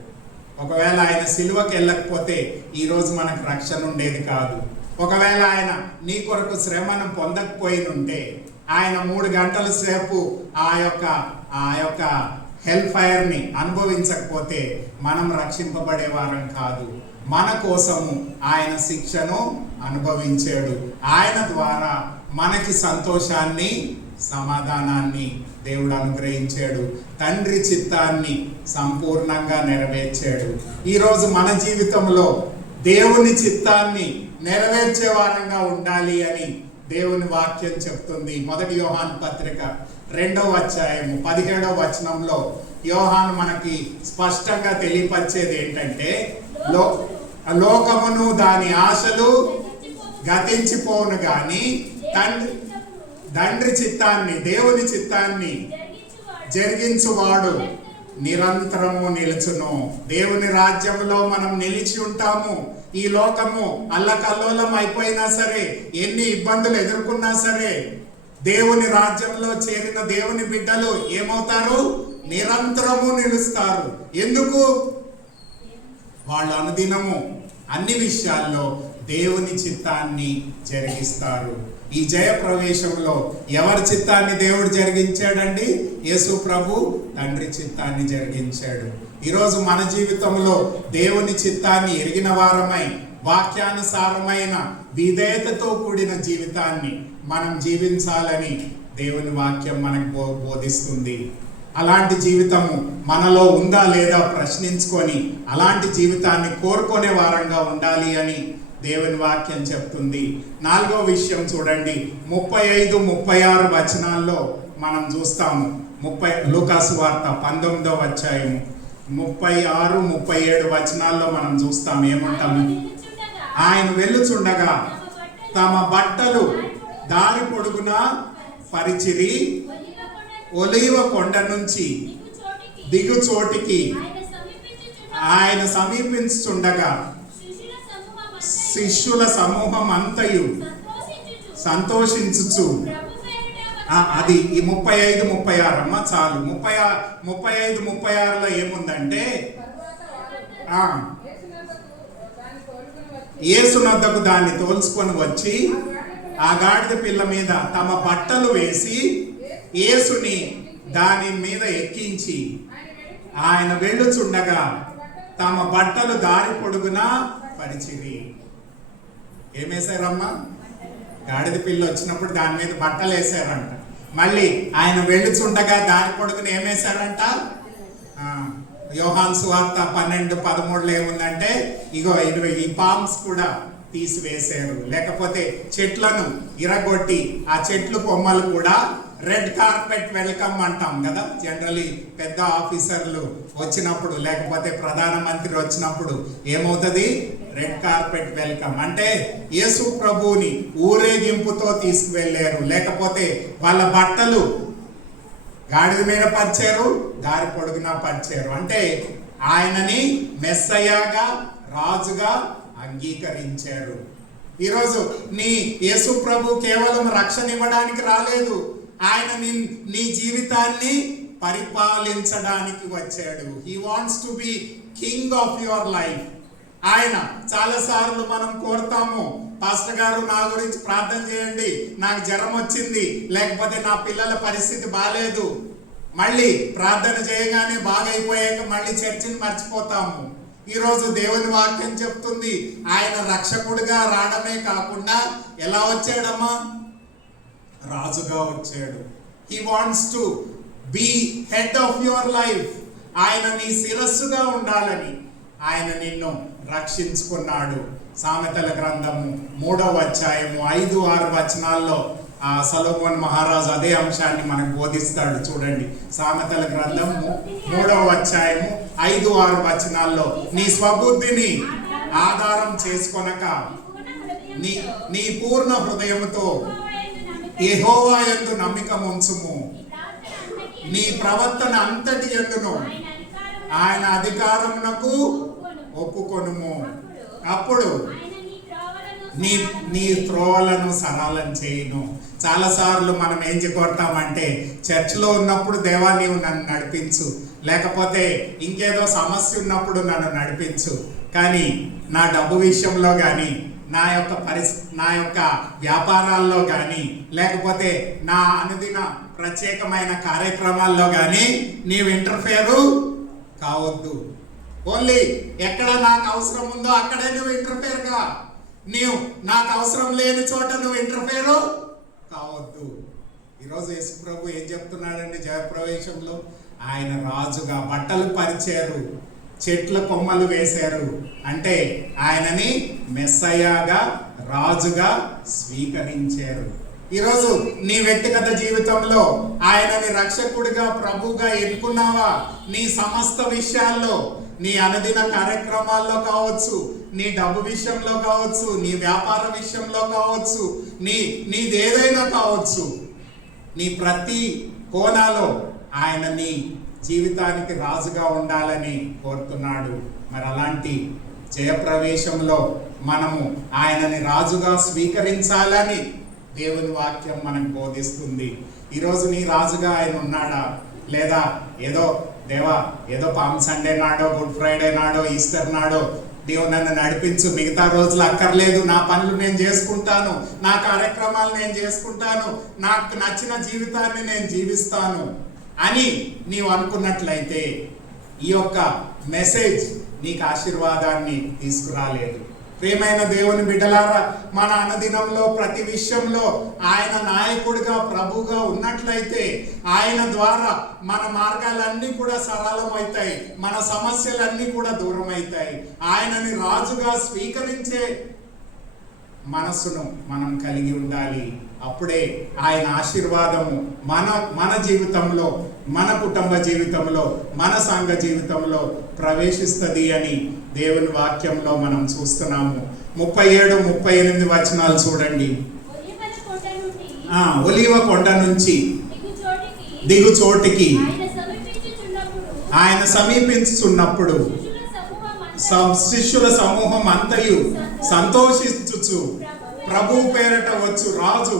ఒకవేళ ఆయన సిలువకి వెళ్ళకపోతే ఈరోజు మనకు రక్షణ ఉండేది కాదు. ఒకవేళ ఆయన నీ కొరకు శ్రమను పొందకపోయినుంటే, ఆయన 3 గంటల సేపు ఆ యొక్క హెల్ ఫైర్ని అనుభవించకపోతే మనం రక్షింపబడే వారం కాదు. మన కోసము ఆయన శిక్షను అనుభవించాడు. ఆయన ద్వారా మనకి సంతోషాన్ని, సమాధానాన్ని దేవుడు అనుగ్రహించాడు. తండ్రి చిత్తాన్ని సంపూర్ణంగా నెరవేర్చాడు. ఈరోజు మన జీవితంలో దేవుని చిత్తాన్ని నెరవేర్చే వారంగా ఉండాలి అని దేవుని వాక్యం చెప్తుంది. 1 యోహాను పత్రిక 2వ అధ్యాయము 17వ వచనంలో యోహాను మనకి స్పష్టంగా తెలియపరిచేది ఏంటంటే, లోకమును దాని ఆశలు గతించిపోవును గాని తండ్రి చిత్తాన్ని, దేవుని చిత్తాన్ని జరిగించువాడు నిరంతరము నిలుచును. దేవుని రాజ్యంలో మనం నిలిచి ఉంటాము. ఈ లోకము అల్లకల్లోలం అయిపోయినా సరే, ఎన్ని ఇబ్బందులు ఎదుర్కొన్నా సరే, దేవుని రాజ్యంలో చేరిన దేవుని బిడ్డలు ఏమవుతారు? నిరంతరము నిలుస్తారు. ఎందుకు? వాళ్ళు అనుదినము అన్ని విషయాల్లో దేవుని చిత్తాన్ని జరిగిస్తారు. ఈ జయ ప్రవేశంలో ఎవరి చిత్తాన్ని దేవుడు జరిగించాడండి? యేసు ప్రభు తండ్రి చిత్తాన్ని జరిగించాడు. ఈరోజు మన జీవితంలో దేవుని చిత్తాన్ని ఎరిగిన వారమై, వాక్యానుసారమైన విధేయతతో కూడిన జీవితాన్ని మనం జీవించాలని దేవుని వాక్యం మనకు బోధిస్తుంది. అలాంటి జీవితము మనలో ఉందా లేదా ప్రశ్నించుకొని అలాంటి జీవితాన్ని కోరుకునే వారంగా ఉండాలి అని దేవుని వాక్యం చెప్తుంది. 4వ విషయం చూడండి, 35, 36 వచనాల్లో మనం చూస్తాము. లూకాసు వార్త 19వ అధ్యాయము 36, 37 వచనాల్లో మనం చూస్తాం. ఏమంటాము? ఆయన వెళ్ళుచుండగా తమ బట్టలు దారి పొడుగున పరిచిరి, ఒలీవ కొండ నుంచి దిగు చోటికి ఆయన సమీపించుచుండగా శిష్యుల సమూహం అంతయు సంతోషించుచు, అది ఈ 35, 36 అమ్మ చాలు. 35, 36లో ఏముందంటే, యేసునొద్దకు దాన్ని తోల్చుకొని వచ్చి ఆ గాడిద పిల్ల మీద తమ బట్టలు వేసి యేసుని దాని మీద ఎక్కించి ఆయన వెళ్ళుచుండగా తమ బట్టలు దారి పొడుగున పరిచిరి. ఏమేశారమ్మా? గాడిద పిల్ల వచ్చినప్పుడు దాని మీద బట్టలు వేసారంట. మళ్ళీ ఆయన వెళ్ళుచుండగా దారి పొడుగున ఏమేశారంట? యోహాను సువార్త 12, 13లో ఏముందంటే, ఇగో ఈ పామ్స్ కూడా తీసివేశారు. లేకపోతే చెట్లను ఇరగొట్టి ఆ చెట్లు కొమ్మలు కూడా రెడ్ కార్పెట్ వెల్కమ్ అంటాం కదా. జనరలీ పెద్ద ఆఫీసర్లు వచ్చినప్పుడు, లేకపోతే ప్రధానమంత్రి వచ్చినప్పుడు ఏమవుతుంది? Red carpet welcome. అంటే యేసు ప్రభువుని ఊరేగింపుతో తీసుకువెళ్ళారు. లేకపోతే వాళ్ళ బట్టలు గాడిద మీద పరిచారు, దారి పొడుగునా పరిచారు. అంటే ఆయనని మెస్సయ్యగా, రాజుగా అంగీకరించారు. ఈరోజు నీ యేసు ప్రభు కేవలం రక్షణ ఇవ్వడానికి రాలేదు, ఆయన నీ జీవితాన్ని పరిపాలించడానికి వచ్చాడు. He wants to be king of your life. ఆయన చాలాసార్లు మనం కోరుతాము, పాస్టర్ గారు నా గురించి ప్రార్థన చేయండి, నాకు జ్వరం వచ్చింది, లేకపోతే నా పిల్లల పరిస్థితి బాగాలేదు. మళ్ళీ ప్రార్థన చేయగానే బాగైపోయాక మళ్ళీ చర్చిని మర్చిపోతాము. ఈరోజు దేవుని వాక్యం చెప్తుంది, ఆయన రక్షకుడిగా రావడమే కాకుండా ఎలా వచ్చాడమ్మా? రాజుగా వచ్చాడు. He wants to be head of your life. ఆయన నీ శిరస్సుగా ఉండాలని ఆయన నిన్ను రక్షించుకున్నాడు. సామెతల గ్రంథము 3వ అధ్యాయము 5, 6 వచనాల్లో సొలొమోను మహారాజు అదే అంశాన్ని మనకు బోధిస్తాడు. చూడండి, సామెతల గ్రంథం 3వ అధ్యాయము 5, 6 వచనాల్లో, నీ స్వబుద్ధిని ఆధారం చేసుకొనక నీ పూర్ణ హృదయముతో యెహోవా యందు నమ్మిక ఉంచుము, నీ ప్రవర్తన అంతటి యందును ఆయన అధికారమునకు ఒప్పుకొనుము, అప్పుడు నీ త్రోవలను సరళం చేయును. చాలాసార్లు మనం ఏం కోరుతామంటే, చర్చిలో ఉన్నప్పుడు దేవా నీవు నన్ను నడిపించు, లేకపోతే ఇంకేదో సమస్య ఉన్నప్పుడు నన్ను నడిపించు. కానీ నా డబ్బు విషయంలో కానీ, నా యొక్క వ్యాపారాల్లో కానీ, లేకపోతే నా అనుదిన ప్రత్యేకమైన కార్యక్రమాల్లో కానీ నీవు ఇంటర్ఫేరు కావద్దు. ఓన్లీ ఎక్కడ నాకు అవసరం ఉందో అక్కడే నువ్వు ఇంటర్ఫేర్ గా, నీవు నాకు అవసరం లేని చోట నువ్వు ఇంటర్ఫేరు కావద్దు. ఈరోజు యేసు ప్రభు ఏం చెప్తున్నాడండి జయప్రవేశంలో? ఆయన రాజుగా బట్టలు పరిచారు, చెట్ల కొమ్మలు వేశారు. అంటే ఆయనని మెస్సయ్యగా, రాజుగా స్వీకరించారు. ఈరోజు నీ వ్యక్తిగత జీవితంలో ఆయనని రక్షకుడిగా ప్రభువుగా ఎన్నుకున్నావా? నీ సమస్త విషయాల్లో, నీ అనుదిన కార్యక్రమాల్లో కావచ్చు, నీ డబ్బు విషయంలో కావచ్చు, నీ వ్యాపార విషయంలో కావచ్చు, నీదేదైనా కావచ్చు, నీ ప్రతి కోణాలో ఆయన నీ జీవితానికి రాజుగా ఉండాలని కోరుతున్నాడు. మరి అలాంటి జయప్రవేశంలో మనము ఆయనని రాజుగా స్వీకరించాలని దేవుని వాక్యం మనకు బోధిస్తుంది. ఈరోజు నీ రాజుగా ఆయన ఉన్నాడా? లేదా ఏదో పామ్ సండే నాడో, గుడ్ ఫ్రైడే నాడో, ఈస్టర్ నాడో దేవుడు నన్ను నడిపించు, మిగతా రోజులు అక్కర్లేదు, నా పనులు నేను చేసుకుంటాను, నా కార్యక్రమాలు నేను చేసుకుంటాను, నాకు నచ్చిన జీవితాన్ని నేను జీవిస్తాను అని నీవు అనుకున్నట్లయితే ఈ యొక్క మెసేజ్ నీకు ఆశీర్వాదాన్ని తీసుకురాలేదు. ప్రియమైన దేవుని బిడ్డలారా, మన అనుదినంలో ప్రతి విషయంలో ఆయన నాయకుడిగా ప్రభువుగా ఉన్నట్లయితే ఆయన ద్వారా మన మార్గాలన్నీ కూడా సరళమవుతాయి, మన సమస్యలన్నీ కూడా దూరం అవుతాయి. ఆయనని రాజుగా స్వీకరించే మనస్సును మనం కలిగి ఉండాలి. అప్పుడే ఆయన ఆశీర్వాదము మన జీవితంలో, మన కుటుంబ జీవితంలో, మన సంఘ జీవితంలో ప్రవేశిస్తుంది అని దేవుని వాక్యంలో మనం చూస్తున్నాము. 37, 38 వచనాలు చూడండి. ఒలీవ కొండ నుంచి దిగు చోటికి ఆయన సమీపించుచున్నప్పుడు శిష్యుల సమూహం అంతయు సంతోషించుచు ప్రభు పేరట వచ్చు రాజు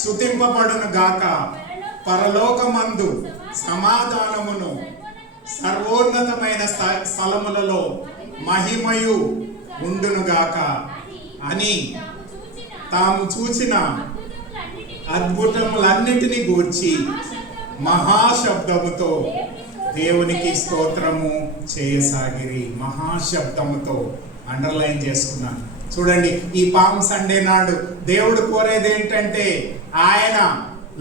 స్తుతింపబడును గాక, పరలోకమందు సమాధానమును, సర్వోన్నతమైన స్థలములలో మహిమయు ఉండును గాక అని తాము చూచిన అద్భుతములన్నిటినీ గూర్చి మహాశబ్దముతో దేవునికి స్తోత్రము చేయసాగిరి. మహాశబ్దముతో అండర్లైన్ చేసుకున్నాను. చూడండి, ఈ పామ్ సండే నాడు దేవుడు కోరేది ఏంటంటే ఆయన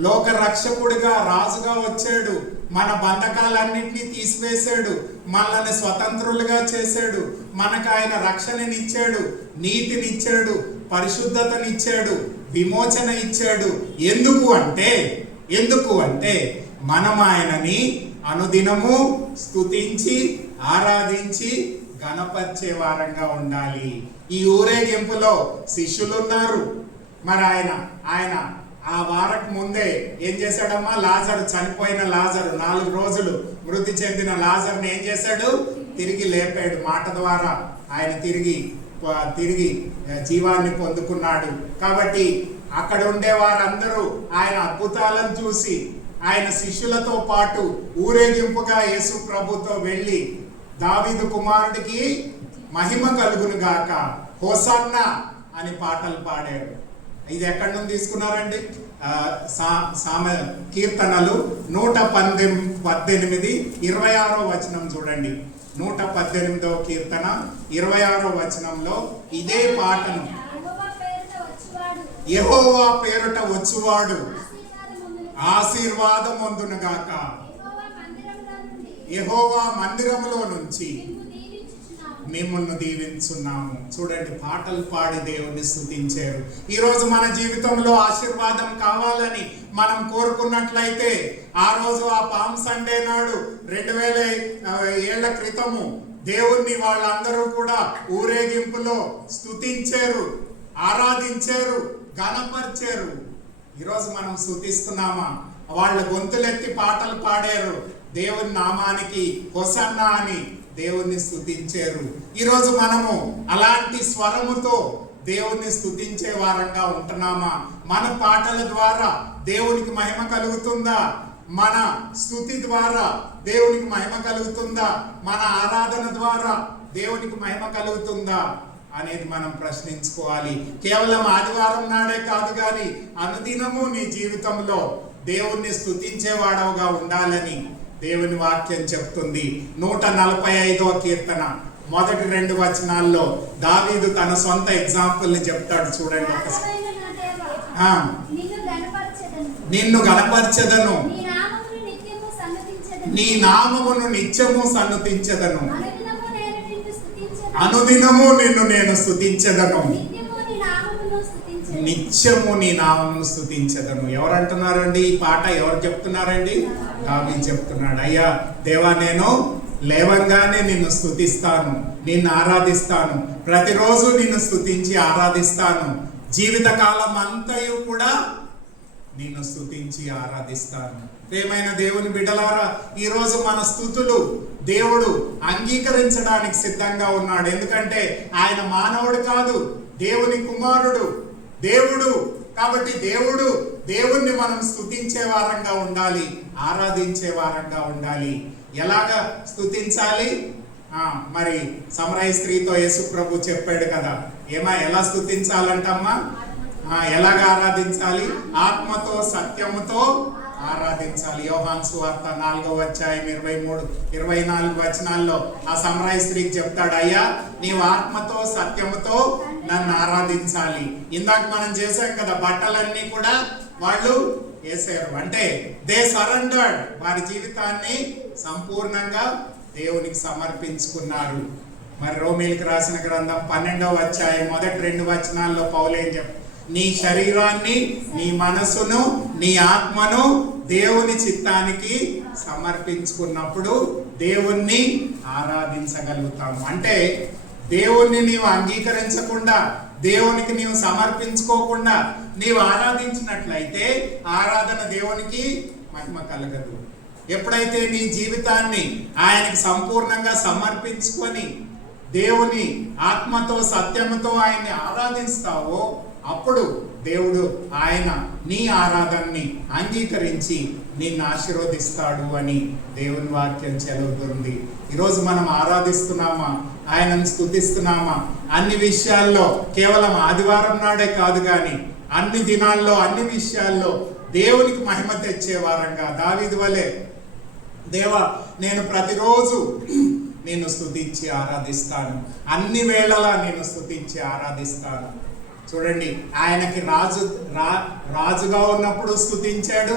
లోక రక్షకుడిగా రాజుగా వచ్చాడు, మన బంధకాలన్నింటినీ తీసివేశాడు, మనల్ని స్వతంత్రులుగా చేశాడు, మనకు ఆయన రక్షణనిచ్చాడు, నీతినిచ్చాడు, పరిశుద్ధతనిచ్చాడు, విమోచన ఇచ్చాడు. ఎందుకు అంటే మనం ఆయనని అనుదినము స్తుతించి ఆరాధించి గణపరిచే వారంగా ఉండాలి. ఈ ఊరేగింపులో శిష్యులు ఉన్నారు. మరి ఆయన ఆ వారకు ముందే ఏం చేశాడమ్మా? లాజరు, చనిపోయిన లాజరు, 4 రోజులు మృతి చెందిన లాజర్ని ఏం చేశాడు? తిరిగి లేపాడు. మాట ద్వారా ఆయన తిరిగి జీవాన్ని పొందుకున్నాడు. కాబట్టి అక్కడ ఉండే వారందరూ ఆయన అద్భుతాలను చూసి ఆయన శిష్యులతో పాటు ఊరేగింపుగా యేసు ప్రభుతో వెళ్ళి దావీదు కుమారుడికి మహిమ కలుగును గాక, హోసన్నా అని పాటలు పాడారు. ఇది ఎక్కడి నుండి తీసుకున్నారండి? కీర్తనలు 118, 26వ వచనం చూడండి. 118వ కీర్తన 26వ వచనంలో ఇదే పాటను, యెహోవా పేరుట వచ్చువాడు ఆశీర్వాదమొందును గాక, యెహోవా మందిరములో నుంచి మిమ్మల్ని దీవించున్నాము. చూడండి, పాటలు పాడి దేవుణ్ణి స్తుతించారు. ఈరోజు మన జీవితంలో ఆశీర్వాదం కావాలని మనం కోరుకున్నట్లయితే ఆ రోజు ఆ పామ్ సండే నాడు 2000 ఏళ్ల క్రితము దేవుణ్ణి వాళ్ళందరూ కూడా ఊరేగింపులో స్తుతించారు, ఆరాధించారు, గణపరిచారు. ఈరోజు మనం స్తుతిస్తున్నామా? వాళ్ళ గొంతులెత్తి పాటలు పాడారు, దేవుని నామానికి హోసన్నా అని దేవుణ్ణి స్తుతించారు. ఈరోజు మనము అలాంటి స్వరముతో దేవుణ్ణి స్తుతించే వారంగా ఉంటున్నామా? మన పాటల ద్వారా దేవునికి మహిమ కలుగుతుందా? మన స్తుతి ద్వారా దేవునికి మహిమ కలుగుతుందా? మన ఆరాధన ద్వారా దేవునికి మహిమ కలుగుతుందా అనేది మనం ప్రశ్నించుకోవాలి. కేవలం ఆదివారం నాడే కాదు కానీ అనుదినము నీ జీవితంలో దేవుణ్ణి స్తుతించేవాడవుగా ఉండాలని దేవుని వాక్యం చెప్తుంది. 145వ కీర్తన మొదటి 2 వచనాల్లో దావీదు తన సొంత ఎగ్జాంపుల్ ని చెప్తాడు. చూడండి ఒకసారి. నిన్ను గణపరచెదను, నీ నామమును నిత్యము సన్నుతించెదను, అనుదినము నిన్ను నేను స్తుతించెదను, నిత్యము నీ నామమును స్తుతించెదను. ఎవరు అంటున్నారండి ఈ పాట? ఎవరు చెప్తున్నారండి? దావీదు చెప్తున్నాడు. అయ్యా దేవా, నేను లేవంగానే నిన్ను స్తుతిస్తాను, నిన్ను ఆరాధిస్తాను, ప్రతిరోజు నిన్ను స్తుతించి ఆరాధిస్తాను, జీవితకాలం అంతయు కూడా నిన్ను స్తుతించి ఆరాధిస్తాను. ప్రియమైన దేవుని బిడ్డలారా, ఈరోజు మన స్తుతులు దేవుడు అంగీకరించడానికి సిద్ధంగా ఉన్నాడు. ఎందుకంటే ఆయన మానవుడు కాదు, దేవుని కుమారుడు, దేవుడు. కాబట్టి దేవుణ్ణి మనం స్తుతించే వారంగా ఉండాలి, ఆరాధించే వారంగా ఉండాలి. ఎలాగా స్తుతించాలి? మరి సమరయ స్త్రీతో యేసు ప్రభు చెప్పాడు కదా, ఎలా స్తుతించాలంటమ్మా? ఎలాగా ఆరాధించాలి? ఆత్మతో సత్యముతో ఆరాధించాలి. యోహాను సువార్త 4వ అధ్యాయం 23-24 వచనాల్లో ఆ సమరయ స్త్రీకి చెప్తాడు, అయ్యా నీవు ఆత్మతో సత్యముతో నన్ను ఆరాధించాలి. ఇందాక మనం చేసాం కదా, బట్టలన్నీ కూడా వాళ్ళు వేసారు. అంటే దే సరెండర్డ్, వారి జీవితాన్ని సంపూర్ణంగా దేవునికి సమర్పించుకున్నారు. మరి రోమీయులకు రాసిన గ్రంథం 12వ అధ్యాయం మొదటి 2 వచనాల్లో పౌలు ఏం చెప్తాడు? నీ శరీరాన్ని, నీ మనసును, నీ ఆత్మను దేవుని చిత్తానికి సమర్పించుకున్నప్పుడు దేవుణ్ణి ఆరాధించగలుగుతాము. అంటే దేవుణ్ణి నీవు అంగీకరించకుండా, దేవునికి నీవు సమర్పించుకోకుండా నీవు ఆరాధించినట్లయితే ఆరాధన దేవునికి మహిమ కలగదు. ఎప్పుడైతే నీ జీవితాన్ని ఆయనకి సంపూర్ణంగా సమర్పించుకొని దేవుని ఆత్మతో సత్యముతో ఆయన్ని ఆరాధిస్తావో అప్పుడు దేవుడు ఆయన నీ ఆరాధనని అంగీకరించి నిన్ను ఆశీర్వదిస్తాడు అని దేవుని వాక్యం చెబుతుంది. ఈరోజు మనం ఆరాధిస్తున్నామా? ఆయనను స్తుతిస్తున్నామా? అన్ని విషయాల్లో, కేవలం ఆదివారం నాడే కాదు కానీ అన్ని దినాల్లో, అన్ని విషయాల్లో దేవునికి మహిమ తెచ్చే వారంగా దావీదు వలె, దేవా నేను ప్రతిరోజు నేను స్తుతించి ఆరాధిస్తాను, అన్ని వేళలా నేను స్తుతించి ఆరాధిస్తాను. చూడండి, ఆయనకి రాజుగా ఉన్నప్పుడు స్తుతించాడు.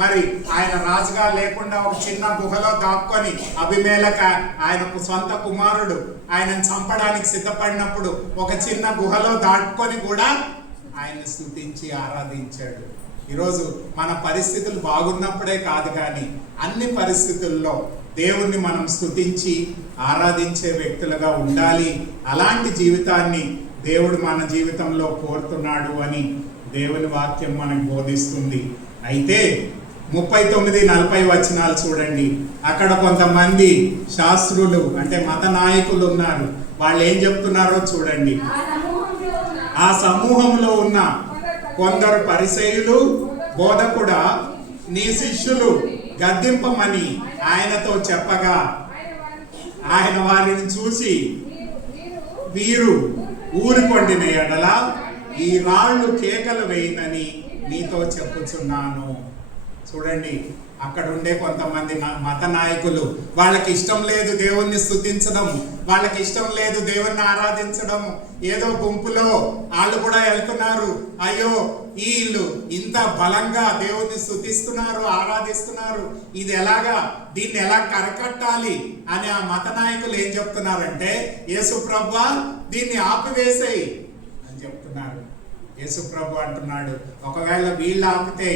మరి ఆయన రాజుగా లేకుండా ఒక చిన్న గుహలో దాక్కొని అబీమెలెకు ఆయనకు సొంత కుమారుడు ఆయనను చంపడానికి సిద్ధపడినప్పుడు ఒక చిన్న గుహలో దాటుకొని కూడా ఆయన స్తుతించి ఆరాధించాడు. ఈరోజు మన పరిస్థితులు బాగున్నప్పుడే కాదు కానీ అన్ని పరిస్థితుల్లో దేవుణ్ణి మనం స్తుతించి ఆరాధించే వ్యక్తులుగా ఉండాలి. అలాంటి జీవితాన్ని దేవుడు మన జీవితంలో కోరుతున్నాడు అని దేవుని వాక్యం మనకు బోధిస్తుంది. అయితే 39-40 వచనాలు చూడండి. అక్కడ కొంతమంది శాస్త్రులు అంటే మత నాయకులు ఉన్నారు. వాళ్ళు ఏం చెప్తున్నారో చూడండి. ఆ సమూహంలో ఉన్న కొందరు పరిసయ్యులు, బోధకుడా నీ శిష్యులు గద్దింపమని ఆయనతో చెప్పగా ఆయన వారిని చూసి, వీరు ఊరుకొండిన ఎడల ఈ రాళ్ళు కేకలు వేయనని నీతో చెప్పుచున్నాను. చూడండి, అక్కడ ఉండే కొంతమంది మత నాయకులు, వాళ్ళకి ఇష్టం లేదు దేవుణ్ణి స్తుతించడం, వాళ్ళకి ఇష్టం లేదు దేవుణ్ణి ఆరాధించడం. ఏదో గుంపులో వాళ్ళు కూడా వెళ్తున్నారు, అయ్యో వీళ్ళు ఇంత బలంగా దేవుణ్ణి స్తుతిస్తున్నారు, ఆరాధిస్తున్నారు, ఇది ఎలాగా, దీన్ని ఎలా కరకట్టాలి అని ఆ మత నాయకులు ఏం చెప్తున్నారంటే, యేసు ప్రభువా దీన్ని ఆపివేసేయి అని చెప్తున్నారు. యేసు ప్రభు అంటున్నాడు, ఒకవేళ వీళ్ళు ఆపితే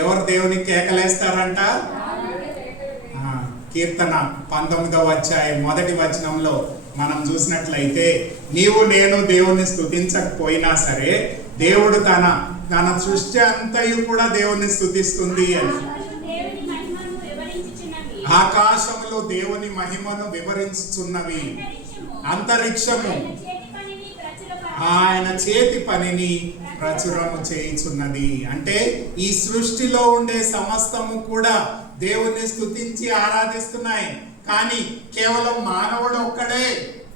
ఎవరు దేవునికి కేకలేస్తారంట? కీర్తన 19వ అధ్యాయం 1వ వచనంలో మనం చూసినట్లయితే, నీవు నేను దేవుణ్ణి స్తుతించకపోయినా సరే దేవుడు తన సృష్టి అంతయు కూడా దేవుణ్ణి స్తుతిస్తుంది అని. ఆకాశములో దేవుని మహిమను వివరించుచున్నవి, అంతరిక్షము ఆయన చేతి పనిని ప్రచురము చేయుచున్నది. అంటే ఈ సృష్టిలో ఉండే సమస్తము కూడా దేవుణ్ణి స్తుతించి ఆరాధిస్తున్నాయి. కానీ కేవలం మానవుడు ఒక్కడే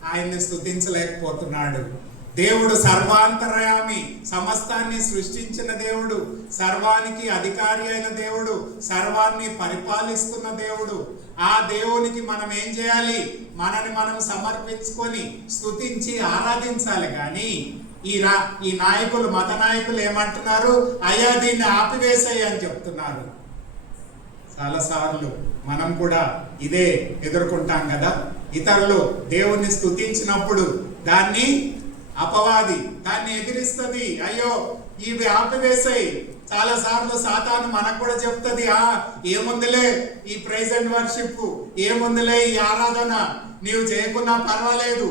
ఆయన్ని స్తుతించలేకపోతున్నాడు. దేవుడు సర్వాంతర్యామి, సమస్తాన్ని సృష్టించిన దేవుడు, సర్వానికి అధికారి అయిన దేవుడు, సర్వాన్ని పరిపాలిస్తున్న దేవుడు. ఆ దేవునికి మనం ఏం చేయాలి? మనని మనం సమర్పించుకొని స్తుతించి ఆరాధించాలి. కానీ ఈ నాయకులు, మత నాయకులు ఏమంటున్నారు? అయ్యా దీన్ని ఆపివేసాయి అని చెప్తున్నారు. చాలాసార్లు మనం కూడా ఇదే ఎదుర్కొంటాం కదా. ఇతరులు దేవుణ్ణి స్తుతించినప్పుడు దాన్ని అపవాది దాన్ని ఎదిరిస్తుంది. అయ్యో ఇవి ఆపివేసాయి. చాలా సార్లు సాతాను మనకు కూడా చెప్తుంది, ఏముందిలే ఈ ప్రైజ్ అండ్ వర్షిప్, ఏముందిలే ఈ ఆరాధన, నీవు చేయకున్నా పర్వాలేదు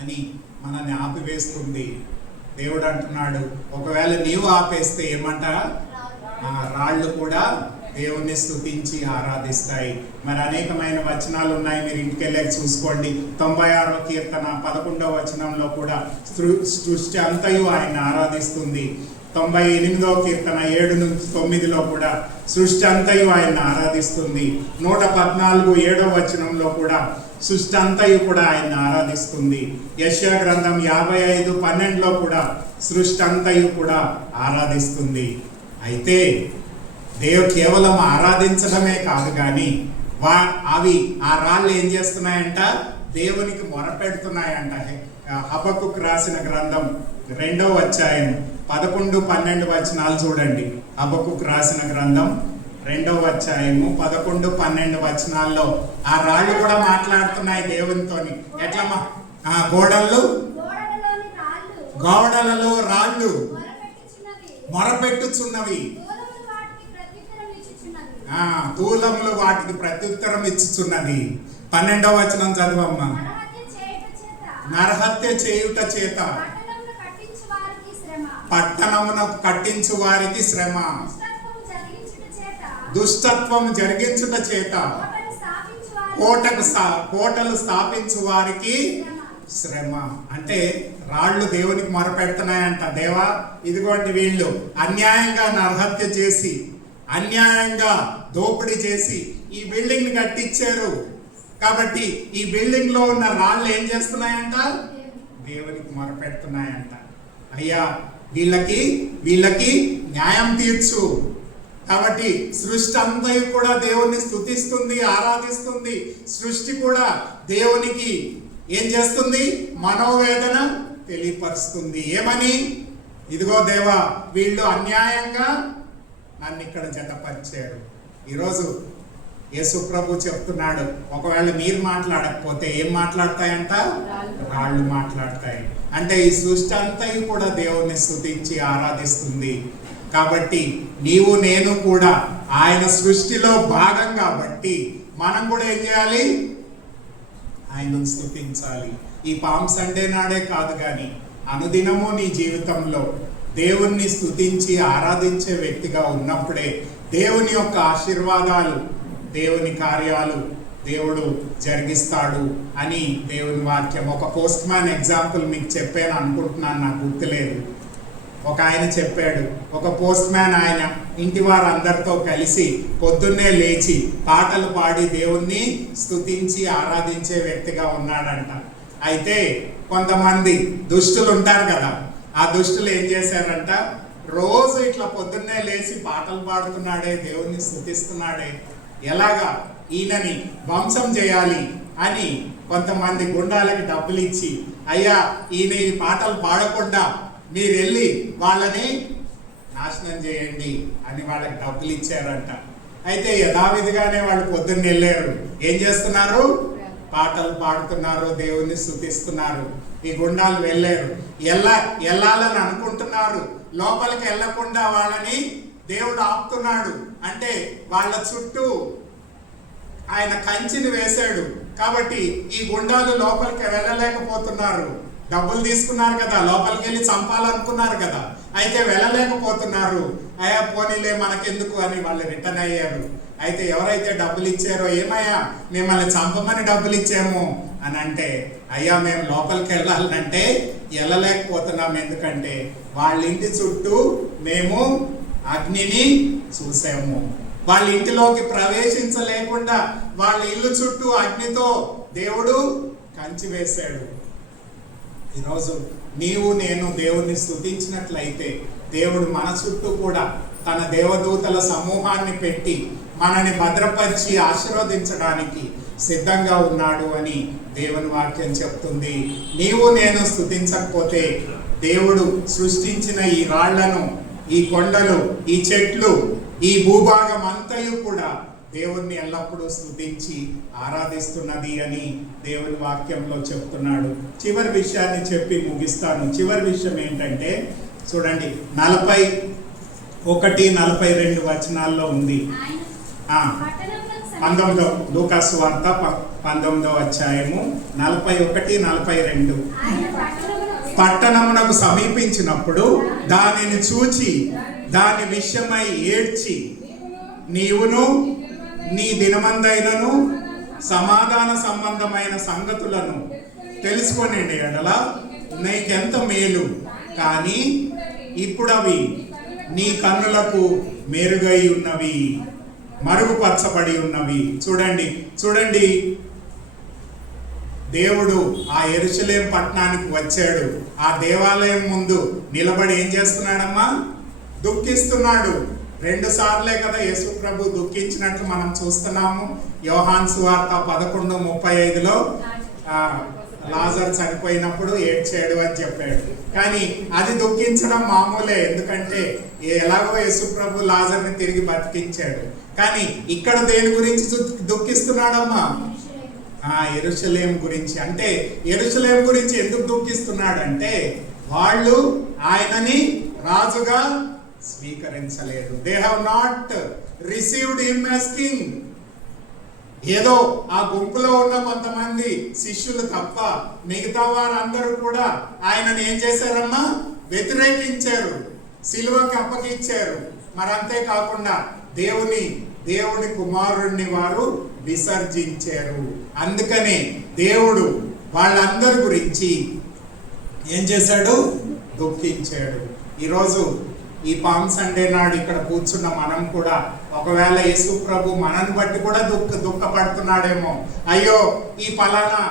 అని మనల్ని ఆపివేస్తుంది. దేవుడు అంటున్నాడు, ఒకవేళ నీవు ఆపేస్తే ఏమంట, రాళ్ళు కూడా దేవుణ్ణి స్తుతించి ఆరాధిస్తాయి. మరి అనేకమైన వచనాలు ఉన్నాయి, మీరు ఇంటికి వెళ్ళి చూసుకోండి. 96వ కీర్తన 11వ వచనంలో కూడా సృష్టి అంతయు ఆయన ఆరాధిస్తుంది. 98వ కీర్తన 7-9లో కూడా సృష్టి అంతయు ఆయన ఆరాధిస్తుంది. 114 7వ వచనంలో కూడా సృష్టి అంతయు కూడా ఆయన ఆరాధిస్తుంది. యెషయా గ్రంథం 55:12లో కూడా సృష్టి అంతయు కూడా ఆరాధిస్తుంది. అయితే దేవుడు కేవలం ఆరాధించడమే కాదు కానీ అవి ఆ రాళ్ళు ఏం చేస్తున్నాయంట, దేవునికి మొరపెడుతున్నాయంట. హబక్కుకు రాసిన గ్రంథం 2వ అధ్యాయం 11-12 వచనాలు చూడండి. హబక్కుకు రాసిన గ్రంథం 2వ అధ్యాయము 11-12 వచనాల్లో ఆ రాళ్ళు కూడా మాట్లాడుతున్నాయి దేవునితోని. ఎట్లా గోడలలో రాళ్ళు మొరపెట్టుచున్నవి, తూలములు వాటికి ప్రత్యుత్తరం ఇచ్చుచున్నది. 12వ వచనం చదువమ్మా. నరహత్య చేయుట చేత పట్టణమును కట్టించు వారికి శ్రమ, దుష్టత్వం జరిగించుట చేత కోటలు స్థాపించు వారికి శ్రమ. అంటే రాళ్ళు దేవునికి మొరపెడుతున్నాయంట, దేవా ఇదిగోండి వీళ్ళు అన్యాయంగా నరహత్య చేసి, అన్యాయంగా దోపిడీ చేసి ఈ బిల్డింగ్ ని కట్టించారు. కాబట్టి ఈ బిల్డింగ్ లో ఉన్న రాళ్ళు ఏం చేస్తున్నాయంట, దేవునికి మొరపెడుతున్నాయంట, అయ్యా వీళ్ళకి న్యాయం తీర్చు. కాబట్టి సృష్టి అంతా కూడా దేవుణ్ణి స్తుతిస్తుంది, ఆరాధిస్తుంది. సృష్టి కూడా దేవునికి ఏం చేస్తుంది, మనోవేదన తెలియపరుస్తుంది. ఏమని, ఇదిగో దేవా వీళ్ళు అన్యాయంగా నన్ను ఇక్కడ జతపరిచారు. ఈరోజు యేసు ప్రభు చెప్తున్నాడు, ఒకవేళ మీరు మాట్లాడకపోతే ఏం మాట్లాడతాయంట, రాళ్ళు మాట్లాడతాయి. అంటే ఈ సృష్టి అంతా కూడా దేవుణ్ణి స్తుతించి ఆరాధిస్తుంది. కాబట్టి నీవు నేను కూడా ఆయన సృష్టిలో భాగం కాబట్టి మనం కూడా ఏం చేయాలి, ఆయనను స్తుతించాలి. ఈ పామ్ సండే నాడే కాదు కానీ అనుదినము నీ జీవితంలో దేవుణ్ణి స్తుతించి ఆరాధించే వ్యక్తిగా ఉన్నప్పుడే దేవుని యొక్క ఆశీర్వాదాలు, దేవుని కార్యాలు దేవుడు జరిగిస్తాడు అని దేవుని వాక్యం. ఒక పోస్ట్ మ్యాన్ ఎగ్జాంపుల్ మీకు చెప్పాను అనుకుంటున్నాను, నాకు గుర్తులేదు. ఒక ఆయన చెప్పాడు, ఒక పోస్ట్ మ్యాన్ ఆయన ఇంటి వారందరితో కలిసి పొద్దున్నే లేచి పాటలు పాడి దేవుణ్ణి స్తుతించి ఆరాధించే వ్యక్తిగా ఉన్నాడంట. అయితే కొంతమంది దుష్టులు ఉంటారు కదా, ఆ దుష్టులు ఏం చేశారంట, రోజు ఇట్లా పొద్దున్నే లేచి పాటలు పాడుతున్నాడే, దేవుణ్ణి స్తుతిస్తున్నాడే, ఎలాగా ఈయనని ధ్వంసం చేయాలి అని కొంతమంది గుండాలకి డబ్బులు ఇచ్చి, అయ్యా ఈయన ఈ పాటలు పాడకుండా మీరు వెళ్ళి వాళ్ళని నాశనం చేయండి అని వాళ్ళకి డబ్బులు ఇచ్చారంట. అయితే యథావిధిగానే వాళ్ళు పొద్దున్న వెళ్ళారు, ఏం చేస్తున్నారు, పాటలు పాడుతున్నారు, దేవుణ్ణి స్తుతిస్తున్నారు. ఈ గుండాలు వెళ్ళారు, వెళ్ళాలని అనుకుంటున్నారు, లోపలికి వెళ్ళకుండా వాళ్ళని దేవుడు ఆపుతున్నాడు. అంటే వాళ్ళ చుట్టూ ఆయన కంచిని వేశాడు. కాబట్టి ఈ గుండాలు లోపలికి వెళ్ళలేకపోతున్నారు. డబ్బులు తీసుకున్నారు కదా, లోపలికి వెళ్ళి చంపాలనుకున్నారు కదా, అయితే వెళ్ళలేకపోతున్నారు. అయ్యా పోనీలే మనకెందుకు అని వాళ్ళు రిటర్న్ అయ్యారు. అయితే ఎవరైతే డబ్బులు ఇచ్చారో, ఏమయ్యా మిమ్మల్ని చంపమని డబ్బులు ఇచ్చాము అని అంటే, అయ్యా మేము లోపలికి వెళ్ళాలంటే వెళ్ళలేకపోతున్నాం, ఎందుకంటే వాళ్ళ ఇంటి చుట్టూ మేము అగ్నిని చూసాము. వాళ్ళ ఇంటిలోకి ప్రవేశించలేకుండా వాళ్ళ ఇల్లు చుట్టూ అగ్నితో దేవుడు కంచి వేశాడు. ఈరోజు నీవు నేను దేవుణ్ణి స్తుతించినట్లయితే దేవుడు మన చుట్టూ కూడా తన దేవదూతల సమూహాన్ని పెట్టి మనని భద్రపరిచి ఆశీర్వదించడానికి సిద్ధంగా ఉన్నాడు అని దేవుని వాక్యం చెప్తుంది. నీవు నేను స్తుతించకపోతే దేవుడు సృష్టించిన ఈ రాళ్లను, ఈ కొండలు, ఈ చెట్లు, ఈ భూభాగం అంతయు కూడా దేవుణ్ణి ఎల్లప్పుడూ స్తుతించి ఆరాధిస్తున్నది అని దేవుని వాక్యంలో చెప్తున్నాడు. చివరి విషయాన్ని చెప్పి ముగిస్తాను. చివరి విషయం ఏంటంటే, చూడండి 41-42 వచనాల్లో ఉంది. 19 లూకాసు వార్త 19వ అధ్యాయము 41-42. పట్టణమునకు సమీపించినప్పుడు దానిని చూచి దాని విషయమై ఏడ్చి నీవును నీ దినమందైనను సమాధాన సంబంధమైన సంగతులను తెలుసుకొని ఎడల నీకెంత మేలు, కానీ ఇప్పుడు అవి నీ కన్నులకు మెరుగై ఉన్నవి, మరుగుపరచబడి ఉన్నవి. చూడండి దేవుడు ఆ యెరూషలేం పట్టణానికి వచ్చాడు. ఆ దేవాలయం ముందు నిలబడి ఏం చేస్తున్నాడమ్మా? దుఃఖిస్తున్నాడు. 2 సార్లే కదా యేసు ప్రభు దుఃఖించినట్లు మనం చూస్తున్నాము. యోహాను సువార్త 11:35లో లాజర్ చనిపోయినప్పుడు ఏడ్చాడు అని చెప్పాడు. కానీ అది దుఃఖించడం మామూలే, ఎందుకంటే ఎలాగో యేసు ప్రభు లాజర్ని తిరిగి బతికించాడు. కానీ ఇక్కడ దేని గురించి దుఃఖిస్తున్నాడమ్మా? యెరూషలేం గురించి. అంటే యెరూషలేం గురించి ఎందుకు దుఃఖిస్తున్నాడంటే వాళ్ళు ఆయనని రాజుగా స్వీకరించలేదు. They have not received him as king. ఏదో ఆ గుంపులో ఉన్న కొంతమంది శిష్యులు తప్ప మిగతా వారందరూ కూడా ఆయనను ఏం చేశారమ్మా? వ్యతిరేకించారు, సిలువకి అప్పగించారు. మరి అంతేకాకుండా దేవుడి కుమారుణ్ణి వారు విసర్జించారు. అందుకనే దేవుడు వాళ్ళందరి గురించి ఏం చేశాడు? దుఃఖించాడు. ఈరోజు ఈ పామ్ సండే నాడు ఇక్కడ కూర్చున్న మనం కూడా ఒకవేళ యేసు ప్రభు మనని బట్టి కూడా దుఃఖపడుతున్నాడేమో. అయ్యో, ఈ పలానా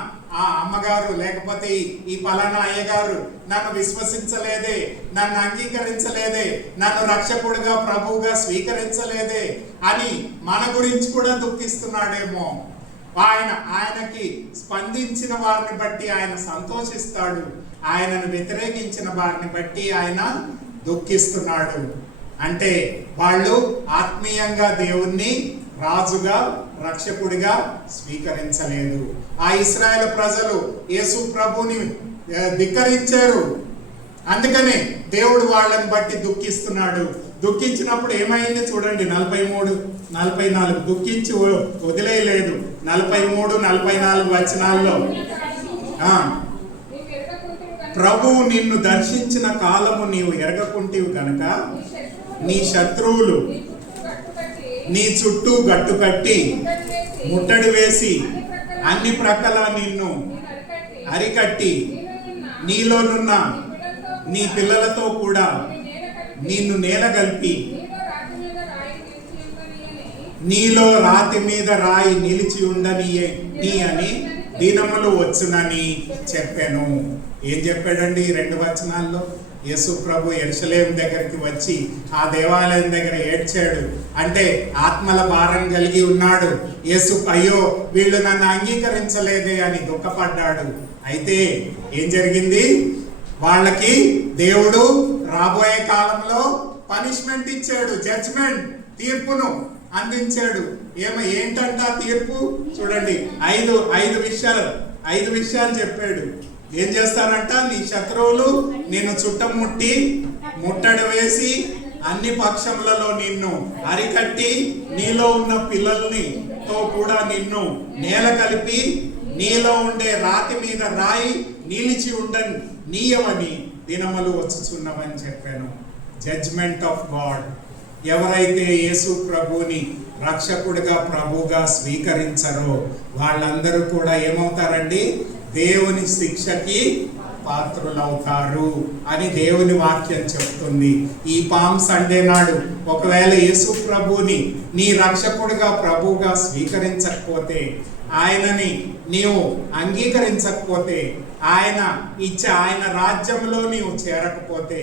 ఆ అమ్మగారు లేకపోతే ఈ పలానా అయ్యగారు నన్ను విశ్వసించలేదే, నన్ను అంగీకరించలేదే, నన్ను రక్షకుడిగా ప్రభువుగా స్వీకరించలేదే అని మన గురించి కూడా దుఃఖిస్తున్నాడేమో. ఆయనకి స్పందించిన వారిని బట్టి ఆయన సంతోషిస్తాడు, ఆయనను వ్యతిరేకించిన వారిని బట్టి ఆయన దుఃఖిస్తున్నాడు. అంటే వాళ్ళు ఆత్మీయంగా దేవుణ్ణి రాజుగా రక్షకుడిగా స్వీకరించలేదు. ఆ ఇశ్రాయేలు ప్రజలు యేసు ప్రభుని ధిక్కరించారు. అందుకనే దేవుడు వాళ్ళని బట్టి దుఃఖిస్తున్నాడు. దుఃఖించినప్పుడు ఏమైంది చూడండి, 43-44 దుఃఖించి వదిలేయలేదు. 43-44 వచనాల్లో ప్రభువు నిన్ను దర్శించిన కాలము నీవు ఎరగకుంటివి గనుక నీ శత్రువులు నీ చుట్టూ గట్టు కట్టి ముట్టడి వేసి అన్ని ప్రక్కల నిన్ను అరికట్టి నీలోనున్న నీ పిల్లలతో కూడా నిన్ను నేలగల్పి నీలో రాతి మీద రాయి నిలిచి ఉండని అని దినములు వచ్చునని చెప్పాను. ఏం చెప్పాడండి 2 వచనాల్లో? యేసు ప్రభు యెరూషలేం దగ్గరికి వచ్చి ఆ దేవాలయం దగ్గర ఏడ్చాడు. అంటే ఆత్మల భారం కలిగి ఉన్నాడు. అయ్యో వీళ్ళు నన్ను అంగీకరించలేదే అని దుఃఖపడ్డాడు. అయితే ఏం జరిగింది? వాళ్ళకి దేవుడు రాబోయే కాలంలో పనిష్మెంట్ ఇచ్చాడు, జడ్జ్మెంట్, తీర్పును అందించాడు. ఏంటంట తీర్పు? చూడండి, 5 విషయాలు చెప్పాడు. ఏం చేస్తారంట? నీ శత్రువులు నిన్ను చుట్టముట్టి ముట్టడి వేసి అన్ని పక్షములలో నిన్ను అరికట్టి నీలో ఉన్న పిల్లల్నితో కూడా నిన్ను నేల కలిపి నీలో ఉండే రాతి మీద రాయి నిలిచి ఉండని నీయమని దినములు వచ్చుచున్నవని చెప్పాను. Judgement of God. ఎవరైతే యేసు ప్రభుని రక్షకుడిగా ప్రభుగా స్వీకరించరో వాళ్ళందరూ కూడా ఏమవుతారండి? దేవుని శిక్షకి పాత్రులవుతారు అని దేవుని వాక్యం చెప్తుంది. ఈ పామ్ సండే నాడు ఒకవేళ యేసు ప్రభుని నీ రక్షకుడిగా ప్రభుగా స్వీకరించకపోతే, ఆయనని నీవు అంగీకరించకపోతే, ఆయన రాజ్యంలో నీవు చేరకపోతే,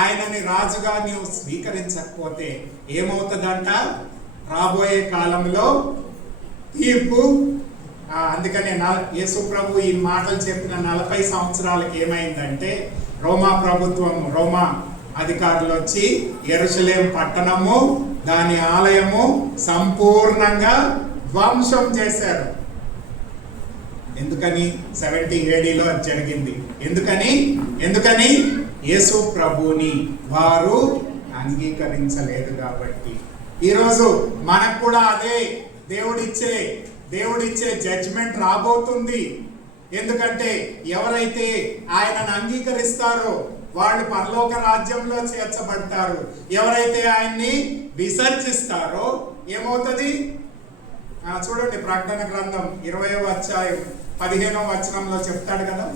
ఆయనని రాజుగా నీవు స్వీకరించకపోతే ఏమవుతుందంట? రాబోయే కాలంలో తీర్పు. అందుకనే యేసు ప్రభు ఈ మాటలు చెప్పిన 40 సంవత్సరాలకు ఏమైందంటే రోమా అధికారులు వచ్చి యెరూషలేం పట్టణము దాని ఆలయము సంపూర్ణంగా ధ్వంసం చేశారు. ఎందుకని 70 ADలో అది జరిగింది. ఎందుకని యేసు ప్రభుని వారు అంగీకరించలేదు కాబట్టి. ఈరోజు మనకు కూడా అదే దేవుడిచ్చే జడ్జిమెంట్ రాబోతుంది. ఎందుకంటే ఎవరైతే ఆయనను అంగీకరిస్తారో వాళ్ళు పరలోక రాజ్యంలో చేర్చబడతారు. ఎవరైతే ఆయన్ని విసర్జిస్తారో ఏమవుతుంది? చూడండి, ప్రకటన గ్రంథం 20వ అధ్యాయం 15వ వచనంలో చెప్తాడు కదా.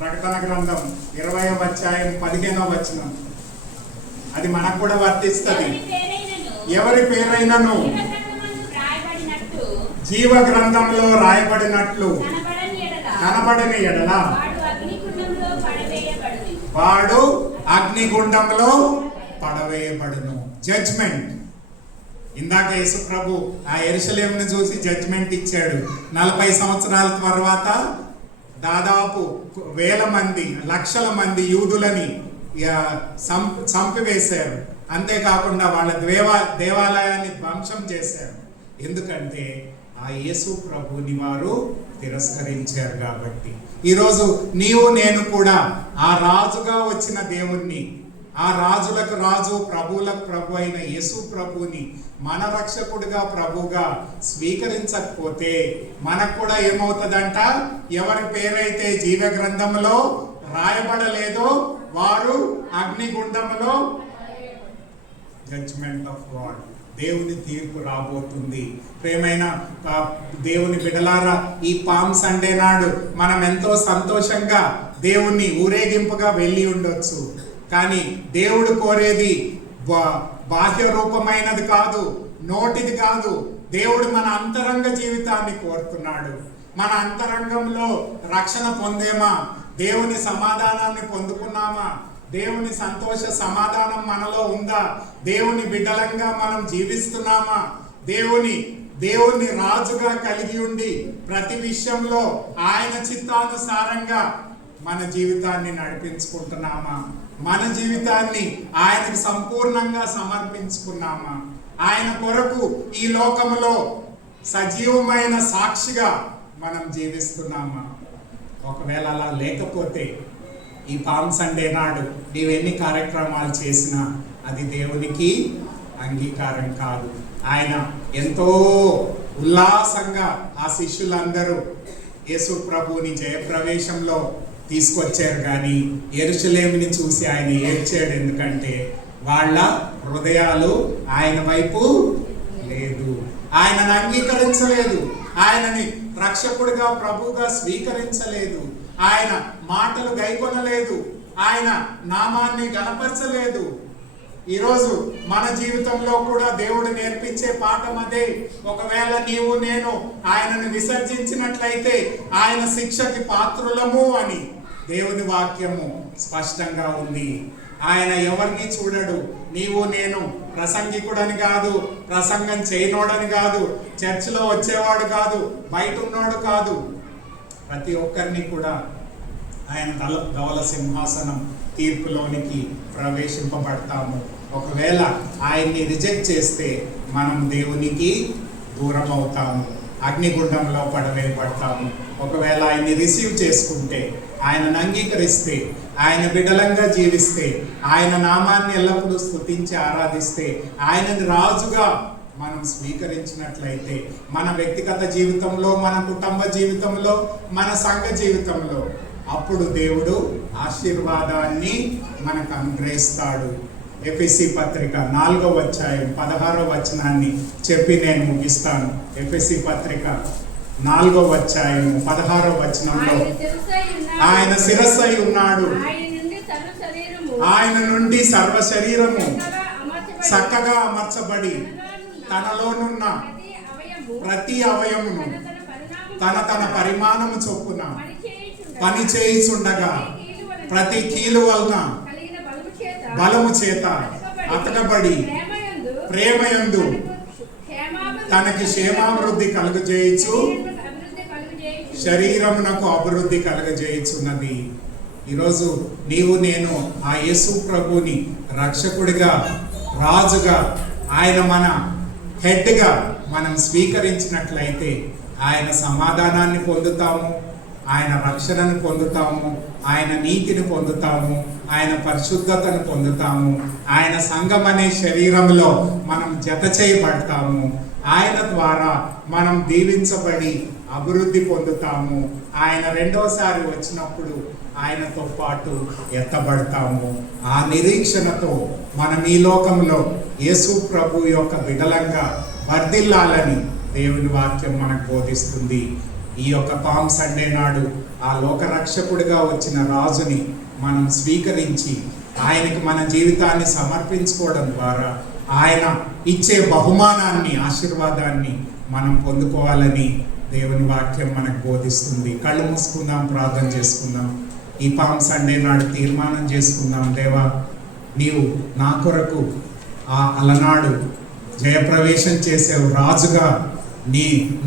ప్రకటన గ్రంథం 20వ అధ్యాయం 15వ వచనం, అది మనకు కూడా వర్తిస్తుంది. ఎవరి పేరైనను జీవ గ్రంథంలో రాయబడినట్లు కనబడని ఎడల వాడు అగ్నిగుండంలో పడవేయబడును. జడ్జ్మెంట్. ఇందాక యేసు ప్రభు ఆ యెరూషలేమును చూసి జడ్జ్మెంట్ ఇచ్చాడు. 40 సంవత్సరాల తర్వాత దాదాపు వేల మంది, లక్షల మంది యూదులని చంపివేశారు. అంతేకాకుండా వాళ్ళ దేవాలయాన్ని ధ్వంసం చేశారు. ఎందుకంటే ఆ యేసు ప్రభుని వారు తిరస్కరించారు కాబట్టి. ఈరోజు నీవు నేను కూడా ఆ రాజుగా వచ్చిన దేవుణ్ణి, ఆ రాజులకు రాజు ప్రభువులకు ప్రభు అయిన యేసు ప్రభుని మన రక్షకుడిగా ప్రభుగా స్వీకరించకపోతే మనకు కూడా ఏమవుతుందంట? ఎవరి పేరైతే జీవ గ్రంథంలో రాయబడలేదో వారు అగ్నిగుండంలో, జడ్జ్మెంట్ ఆఫ్ గాడ్, దేవుని తీర్పు రాబోతుంది. ప్రేమైన దేవుని బిడ్డలారా, ఈ పామ్ సండే నాడు మనం ఎంతో సంతోషంగా దేవుణ్ణి ఊరేగింపుగా వెళ్ళి ఉండొచ్చు. కానీ దేవుడు కోరేది బాహ్య రూపమైనది కాదు, నోటిది కాదు. దేవుడు మన అంతరంగ జీవితాన్ని కోరుతున్నాడు. మన అంతరంగంలో రక్షణ పొందేమా? దేవుని సమాధానాన్ని పొందుకున్నామా? దేవుని సంతోష సమాధానం మనలో ఉందా? దేవుని బిడ్డలంగా మనం జీవిస్తున్నామా? దేవుని రాజుగా కలిగి ఉండి ప్రతి విషయంలో ఆయన చిత్తానుసారంగా మన జీవితాన్ని నడిపించుకుంటున్నామా? మన జీవితాన్ని ఆయనకు సంపూర్ణంగా సమర్పించుకున్నామా? ఆయన కొరకు ఈ లోకములో సజీవమైన సాక్షిగా మనం జీవిస్తున్నామా? ఒకవేళ అలా లేకపోతే ఈ పామ్ సండే నాడు నీవెన్ని కార్యక్రమాలు చేసినా అది దేవునికి అంగీకారం కాదు. ఆయన ఎంతో ఉల్లాసంగా ఆ శిష్యులందరూ యేసు ప్రభువుని జయప్రవేశంలో తీసుకొచ్చారు. కానీ యెరూషలేముని చూసి ఆయన ఏడ్చాడు. ఎందుకంటే వాళ్ళ హృదయాలు ఆయన వైపు లేదు. ఆయనను అంగీకరించలేదు. ఆయనని రక్షకుడిగా ప్రభువుగా స్వీకరించలేదు. ఆయన మాటలు గైకొనలేదు. ఆయన నామాన్ని గణపరచలేదు. ఈరోజు మన జీవితంలో కూడా దేవుడు నేర్పించే పాఠం అదే. ఒకవేళ నీవు నేను ఆయనను విసర్జించినట్లయితే ఆయన శిక్షకి పాత్రులము అని దేవుని వాక్యము స్పష్టంగా ఉంది. ఆయన ఎవరిని చూడడు. నీవు నేను ప్రసంగికుడని కాదు, ప్రసంగం చేయనోడని కాదు, చర్చిలో వచ్చేవాడు కాదు, బయట ఉన్నోడు కాదు. ప్రతి ఒక్కరిని కూడా ఆయన ధవల సింహాసనం తీర్పులోనికి ప్రవేశింపబడతాము. ఒకవేళ ఆయన్ని రిజెక్ట్ చేస్తే మనం దేవునికి దూరం అవుతాము, అగ్నిగుండంలో పడవేయబడతాము. ఒకవేళ ఆయన్ని రిసీవ్ చేసుకుంటే, ఆయనను అంగీకరిస్తే, ఆయన బిడ్డలంగా జీవిస్తే, ఆయన నామాన్ని ఎల్లప్పుడూ స్తుతించి ఆరాధిస్తే, ఆయనని రాజుగా మనం స్వీకరించినట్లయితే మన వ్యక్తిగత జీవితంలో, మన కుటుంబ జీవితంలో, మన సంఘ జీవితంలో అప్పుడు దేవుడు ఆశీర్వాదాన్ని మనకు అనుగ్రహిస్తాడు. ఎఫెసీ పత్రిక 4వ అధ్యాయం 16వ వచనాన్ని చెప్పి నేను ముగిస్తాను. ఎఫెసీ పత్రిక 4వ అధ్యాయం 16వ వచనంలో ఆయన శిరస్సై ఉన్నాడు, ఆయన నుండి సర్వ శరీరము చక్కగా అమర్చబడి తనలోనున్న ప్రతి అవయమును తన పరిమాణము చొప్పున పని చేయుచుండగా ప్రతి కీలు వలన బలము చేత అతకబడి ప్రేమయందు తనకి క్షేమాభివృద్ధి కలుగజేయచ్చు, శరీరమునకు అభివృద్ధి కలుగజేయుచున్నది. ఈరోజు నీవు నేను ఆ యేసు ప్రభుని రక్షకుడిగా, రాజుగా, ఆయన మన హెడ్గా మనం స్వీకరించినట్లయితే ఆయన సమాధానాన్ని పొందుతాము, ఆయన రక్షణను పొందుతాము, ఆయన నీతిని పొందుతాము, ఆయన పరిశుద్ధతను పొందుతాము, ఆయన సంఘం అనే శరీరంలో మనం జత చేయబడతాము. ఆయన ద్వారా మనం దీవించబడి అభివృద్ధి పొందుతాము. ఆయన రెండోసారి వచ్చినప్పుడు ఆయనతో పాటు ఎత్తబడతాము. ఆ నిరీక్షణతో మనం ఈ లోకంలో యేసు ప్రభు యొక్క బిడలంగా వర్ధిల్లాలని దేవుని వాక్యం మనకు బోధిస్తుంది. ఈ యొక్క పామ్ సండే నాడు ఆ లోకరక్షకుడిగా వచ్చిన రాజుని మనం స్వీకరించి ఆయనకి మన జీవితాన్ని సమర్పించుకోవడం ద్వారా ఆయన ఇచ్చే బహుమానాన్ని, ఆశీర్వాదాన్ని మనం పొందుకోవాలని దేవుని వాక్యం మనకు బోధిస్తుంది. కళ్ళు మూసుకుందాం, ప్రార్థన చేసుకుందాం. ఈ పామ్ సండే నాడు తీర్మానం చేసుకుందాం, దేవా నీవు నా కొరకు అలనాడు జయప్రవేశం చేసావు, రాజుగా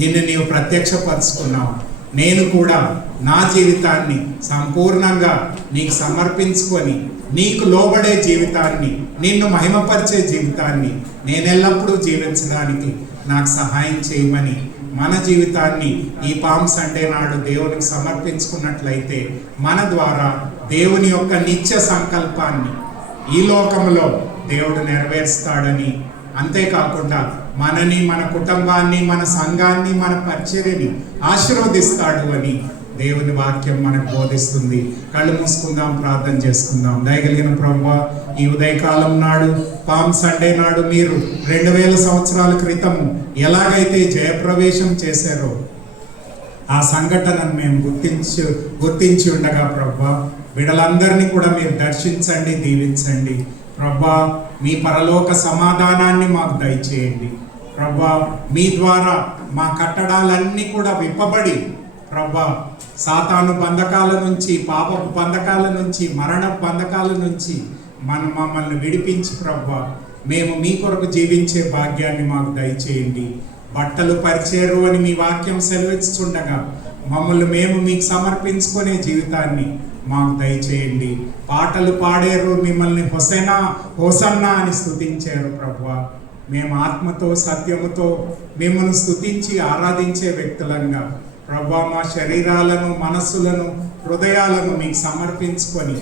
నిన్ను నీవు ప్రత్యక్షపరుచుకున్నావు. నేను కూడా నా జీవితాన్ని సంపూర్ణంగా నీకు సమర్పించుకొని నీకు లోబడే జీవితాన్ని, నిన్ను మహిమపరిచే జీవితాన్ని నేను ఎల్లప్పుడూ జీవించడానికి నాకు సహాయం చేయమని మన జీవితాన్ని ఈ పామ్ సండే నాడు దేవునికి సమర్పించుకున్నట్లయితే మన ద్వారా దేవుని యొక్క నిత్య సంకల్పాన్ని ఈ లోకంలో దేవుడు నెరవేరుస్తాడని, అంతేకాకుండా మనని, మన కుటుంబాన్ని, మన సంఘాన్ని, మన పరిచర్యని ఆశీర్వదిస్తాడు అని దేవుని వాక్యం మనకు బోధిస్తుంది. కళ్ళు మూసుకుందాం, ప్రార్థన చేసుకుందాం. దయగలిగిన ప్రభువా, ఈ ఉదయకాలం నాడు పామ్ సండే నాడు మీరు 2000 సంవత్సరాల క్రితము ఎలాగైతే జయప్రవేశం చేశారో ఆ సంఘటనను మేము గుర్తించి ఉండగా ప్రభువా, బిడ్డలందరినీ కూడా మీరు దర్శించండి, దీవించండి. ప్రభువా, మీ పరలోక సమాధానాన్ని మాకు దయచేయండి. ప్రభువా, మీ ద్వారా మా కట్టడాలన్నీ కూడా విప్పబడి ప్రభువా, సాతాను బంధకాల నుంచి, పాపపు బంధకాల నుంచి, మరణ బంధకాల నుంచి మమ్మల్ని విడిపించి ప్రభువా, మేము మీ కొరకు జీవించే భాగ్యాన్ని మాకు దయచేయండి. బట్టలు పరిచేరు అని మీ వాక్యం సెలవిస్తుండగా మమ్మల్ని మేము మీకు సమర్పించుకునే జీవితాన్ని మాకు దయచేయండి. పాటలు పాడేరు, మిమ్మల్ని హోసన్నా అని స్తుతించారు ప్రభువా. మేము ఆత్మతో సత్యముతో మిమ్మల్ని స్తుతించి ఆరాధించే వ్యక్తులంగా ప్రభువా, మా శరీరాలను, మనస్సులను, హృదయాలను మీకు సమర్పించుకొని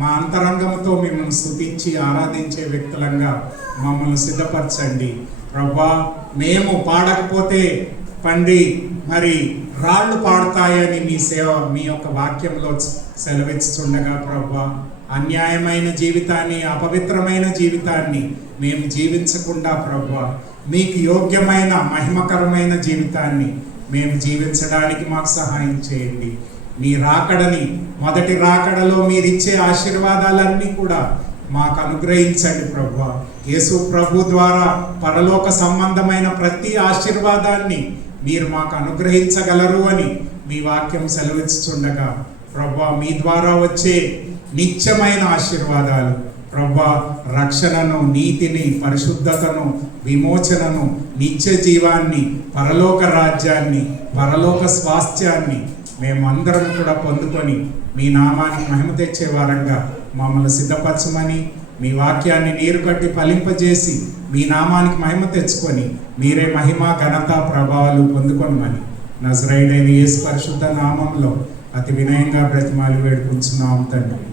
మా అంతరంగంతో మిమ్మల్ని స్తుతించి ఆరాధించే వ్యక్తులంగా మమ్మల్ని సిద్ధపరచండి. ప్రభువా, మేము పాడకపోతే పండి మరి రాళ్ళు పాడతాయని మీ యొక్క వాక్యంలో సెలవిస్తుండగా ప్రభువా, అన్యాయమైన జీవితాన్ని, అపవిత్రమైన జీవితాన్ని మేము జీవించకుండా ప్రభువా, మీకు యోగ్యమైన మహిమకరమైన జీవితాన్ని మేము జీవించడానికి మాకు సహాయం చేయండి. మీ రాకడని, మొదటి రాకడలో మీరిచ్చే ఆశీర్వాదాలన్నీ కూడా మాకు అనుగ్రహించండి ప్రభువా. యేసు ప్రభు ద్వారా పరలోక సంబంధమైన ప్రతి ఆశీర్వాదాన్ని మీరు మాకు అనుగ్రహించగలరు అని మీ వాక్యం సెలవిస్తుండగా ప్రభువా, మీ ద్వారా వచ్చే నిత్యమైన ఆశీర్వాదాలు ప్రభువా, రక్షణను, నీతిని, పరిశుద్ధతను, విమోచనను, నిత్య జీవాన్ని, పరలోక రాజ్యాన్ని, పరలోక స్వాస్థ్యాన్ని మేమందరం కూడా పొందుకొని మీ నామానికి మహిమ తెచ్చే వారంగా మమ్మల్ని సిద్ధపరచమని, మీ వాక్యాన్ని నీరు కట్టి ఫలింపజేసి మీ నామానికి మహిమ తెచ్చుకొని మీరే మహిమ, ఘనత, ప్రభావాలు పొందుకొనమని నజరేయుడైన యేసు పరిశుద్ధ నామంలో అతి వినయంగా బ్రతిమాలి వేడుకుంటున్నాం తండ్రి.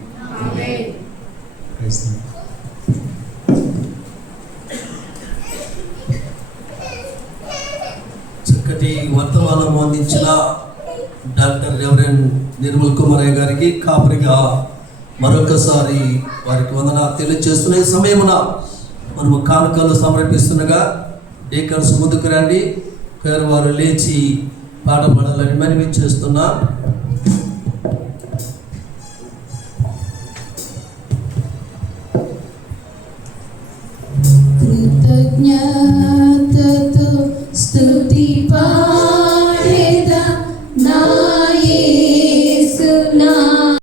చక్కటి వర్తమానం అందించిన డాక్టర్ రెవరెండ్ నిర్మల్ కుమారయ్య గారికి కాపరిగా మరొకసారి వారికి వందనాలు తెలియజేస్తున్న ఈ సమయమున మనము కానుకలు సమర్పిస్తుండగా డేకర్స్ ముందుకు రండి. వారు లేచి పాట పాడాలని మనవి చేస్తున్నా. కృతజ్ఞ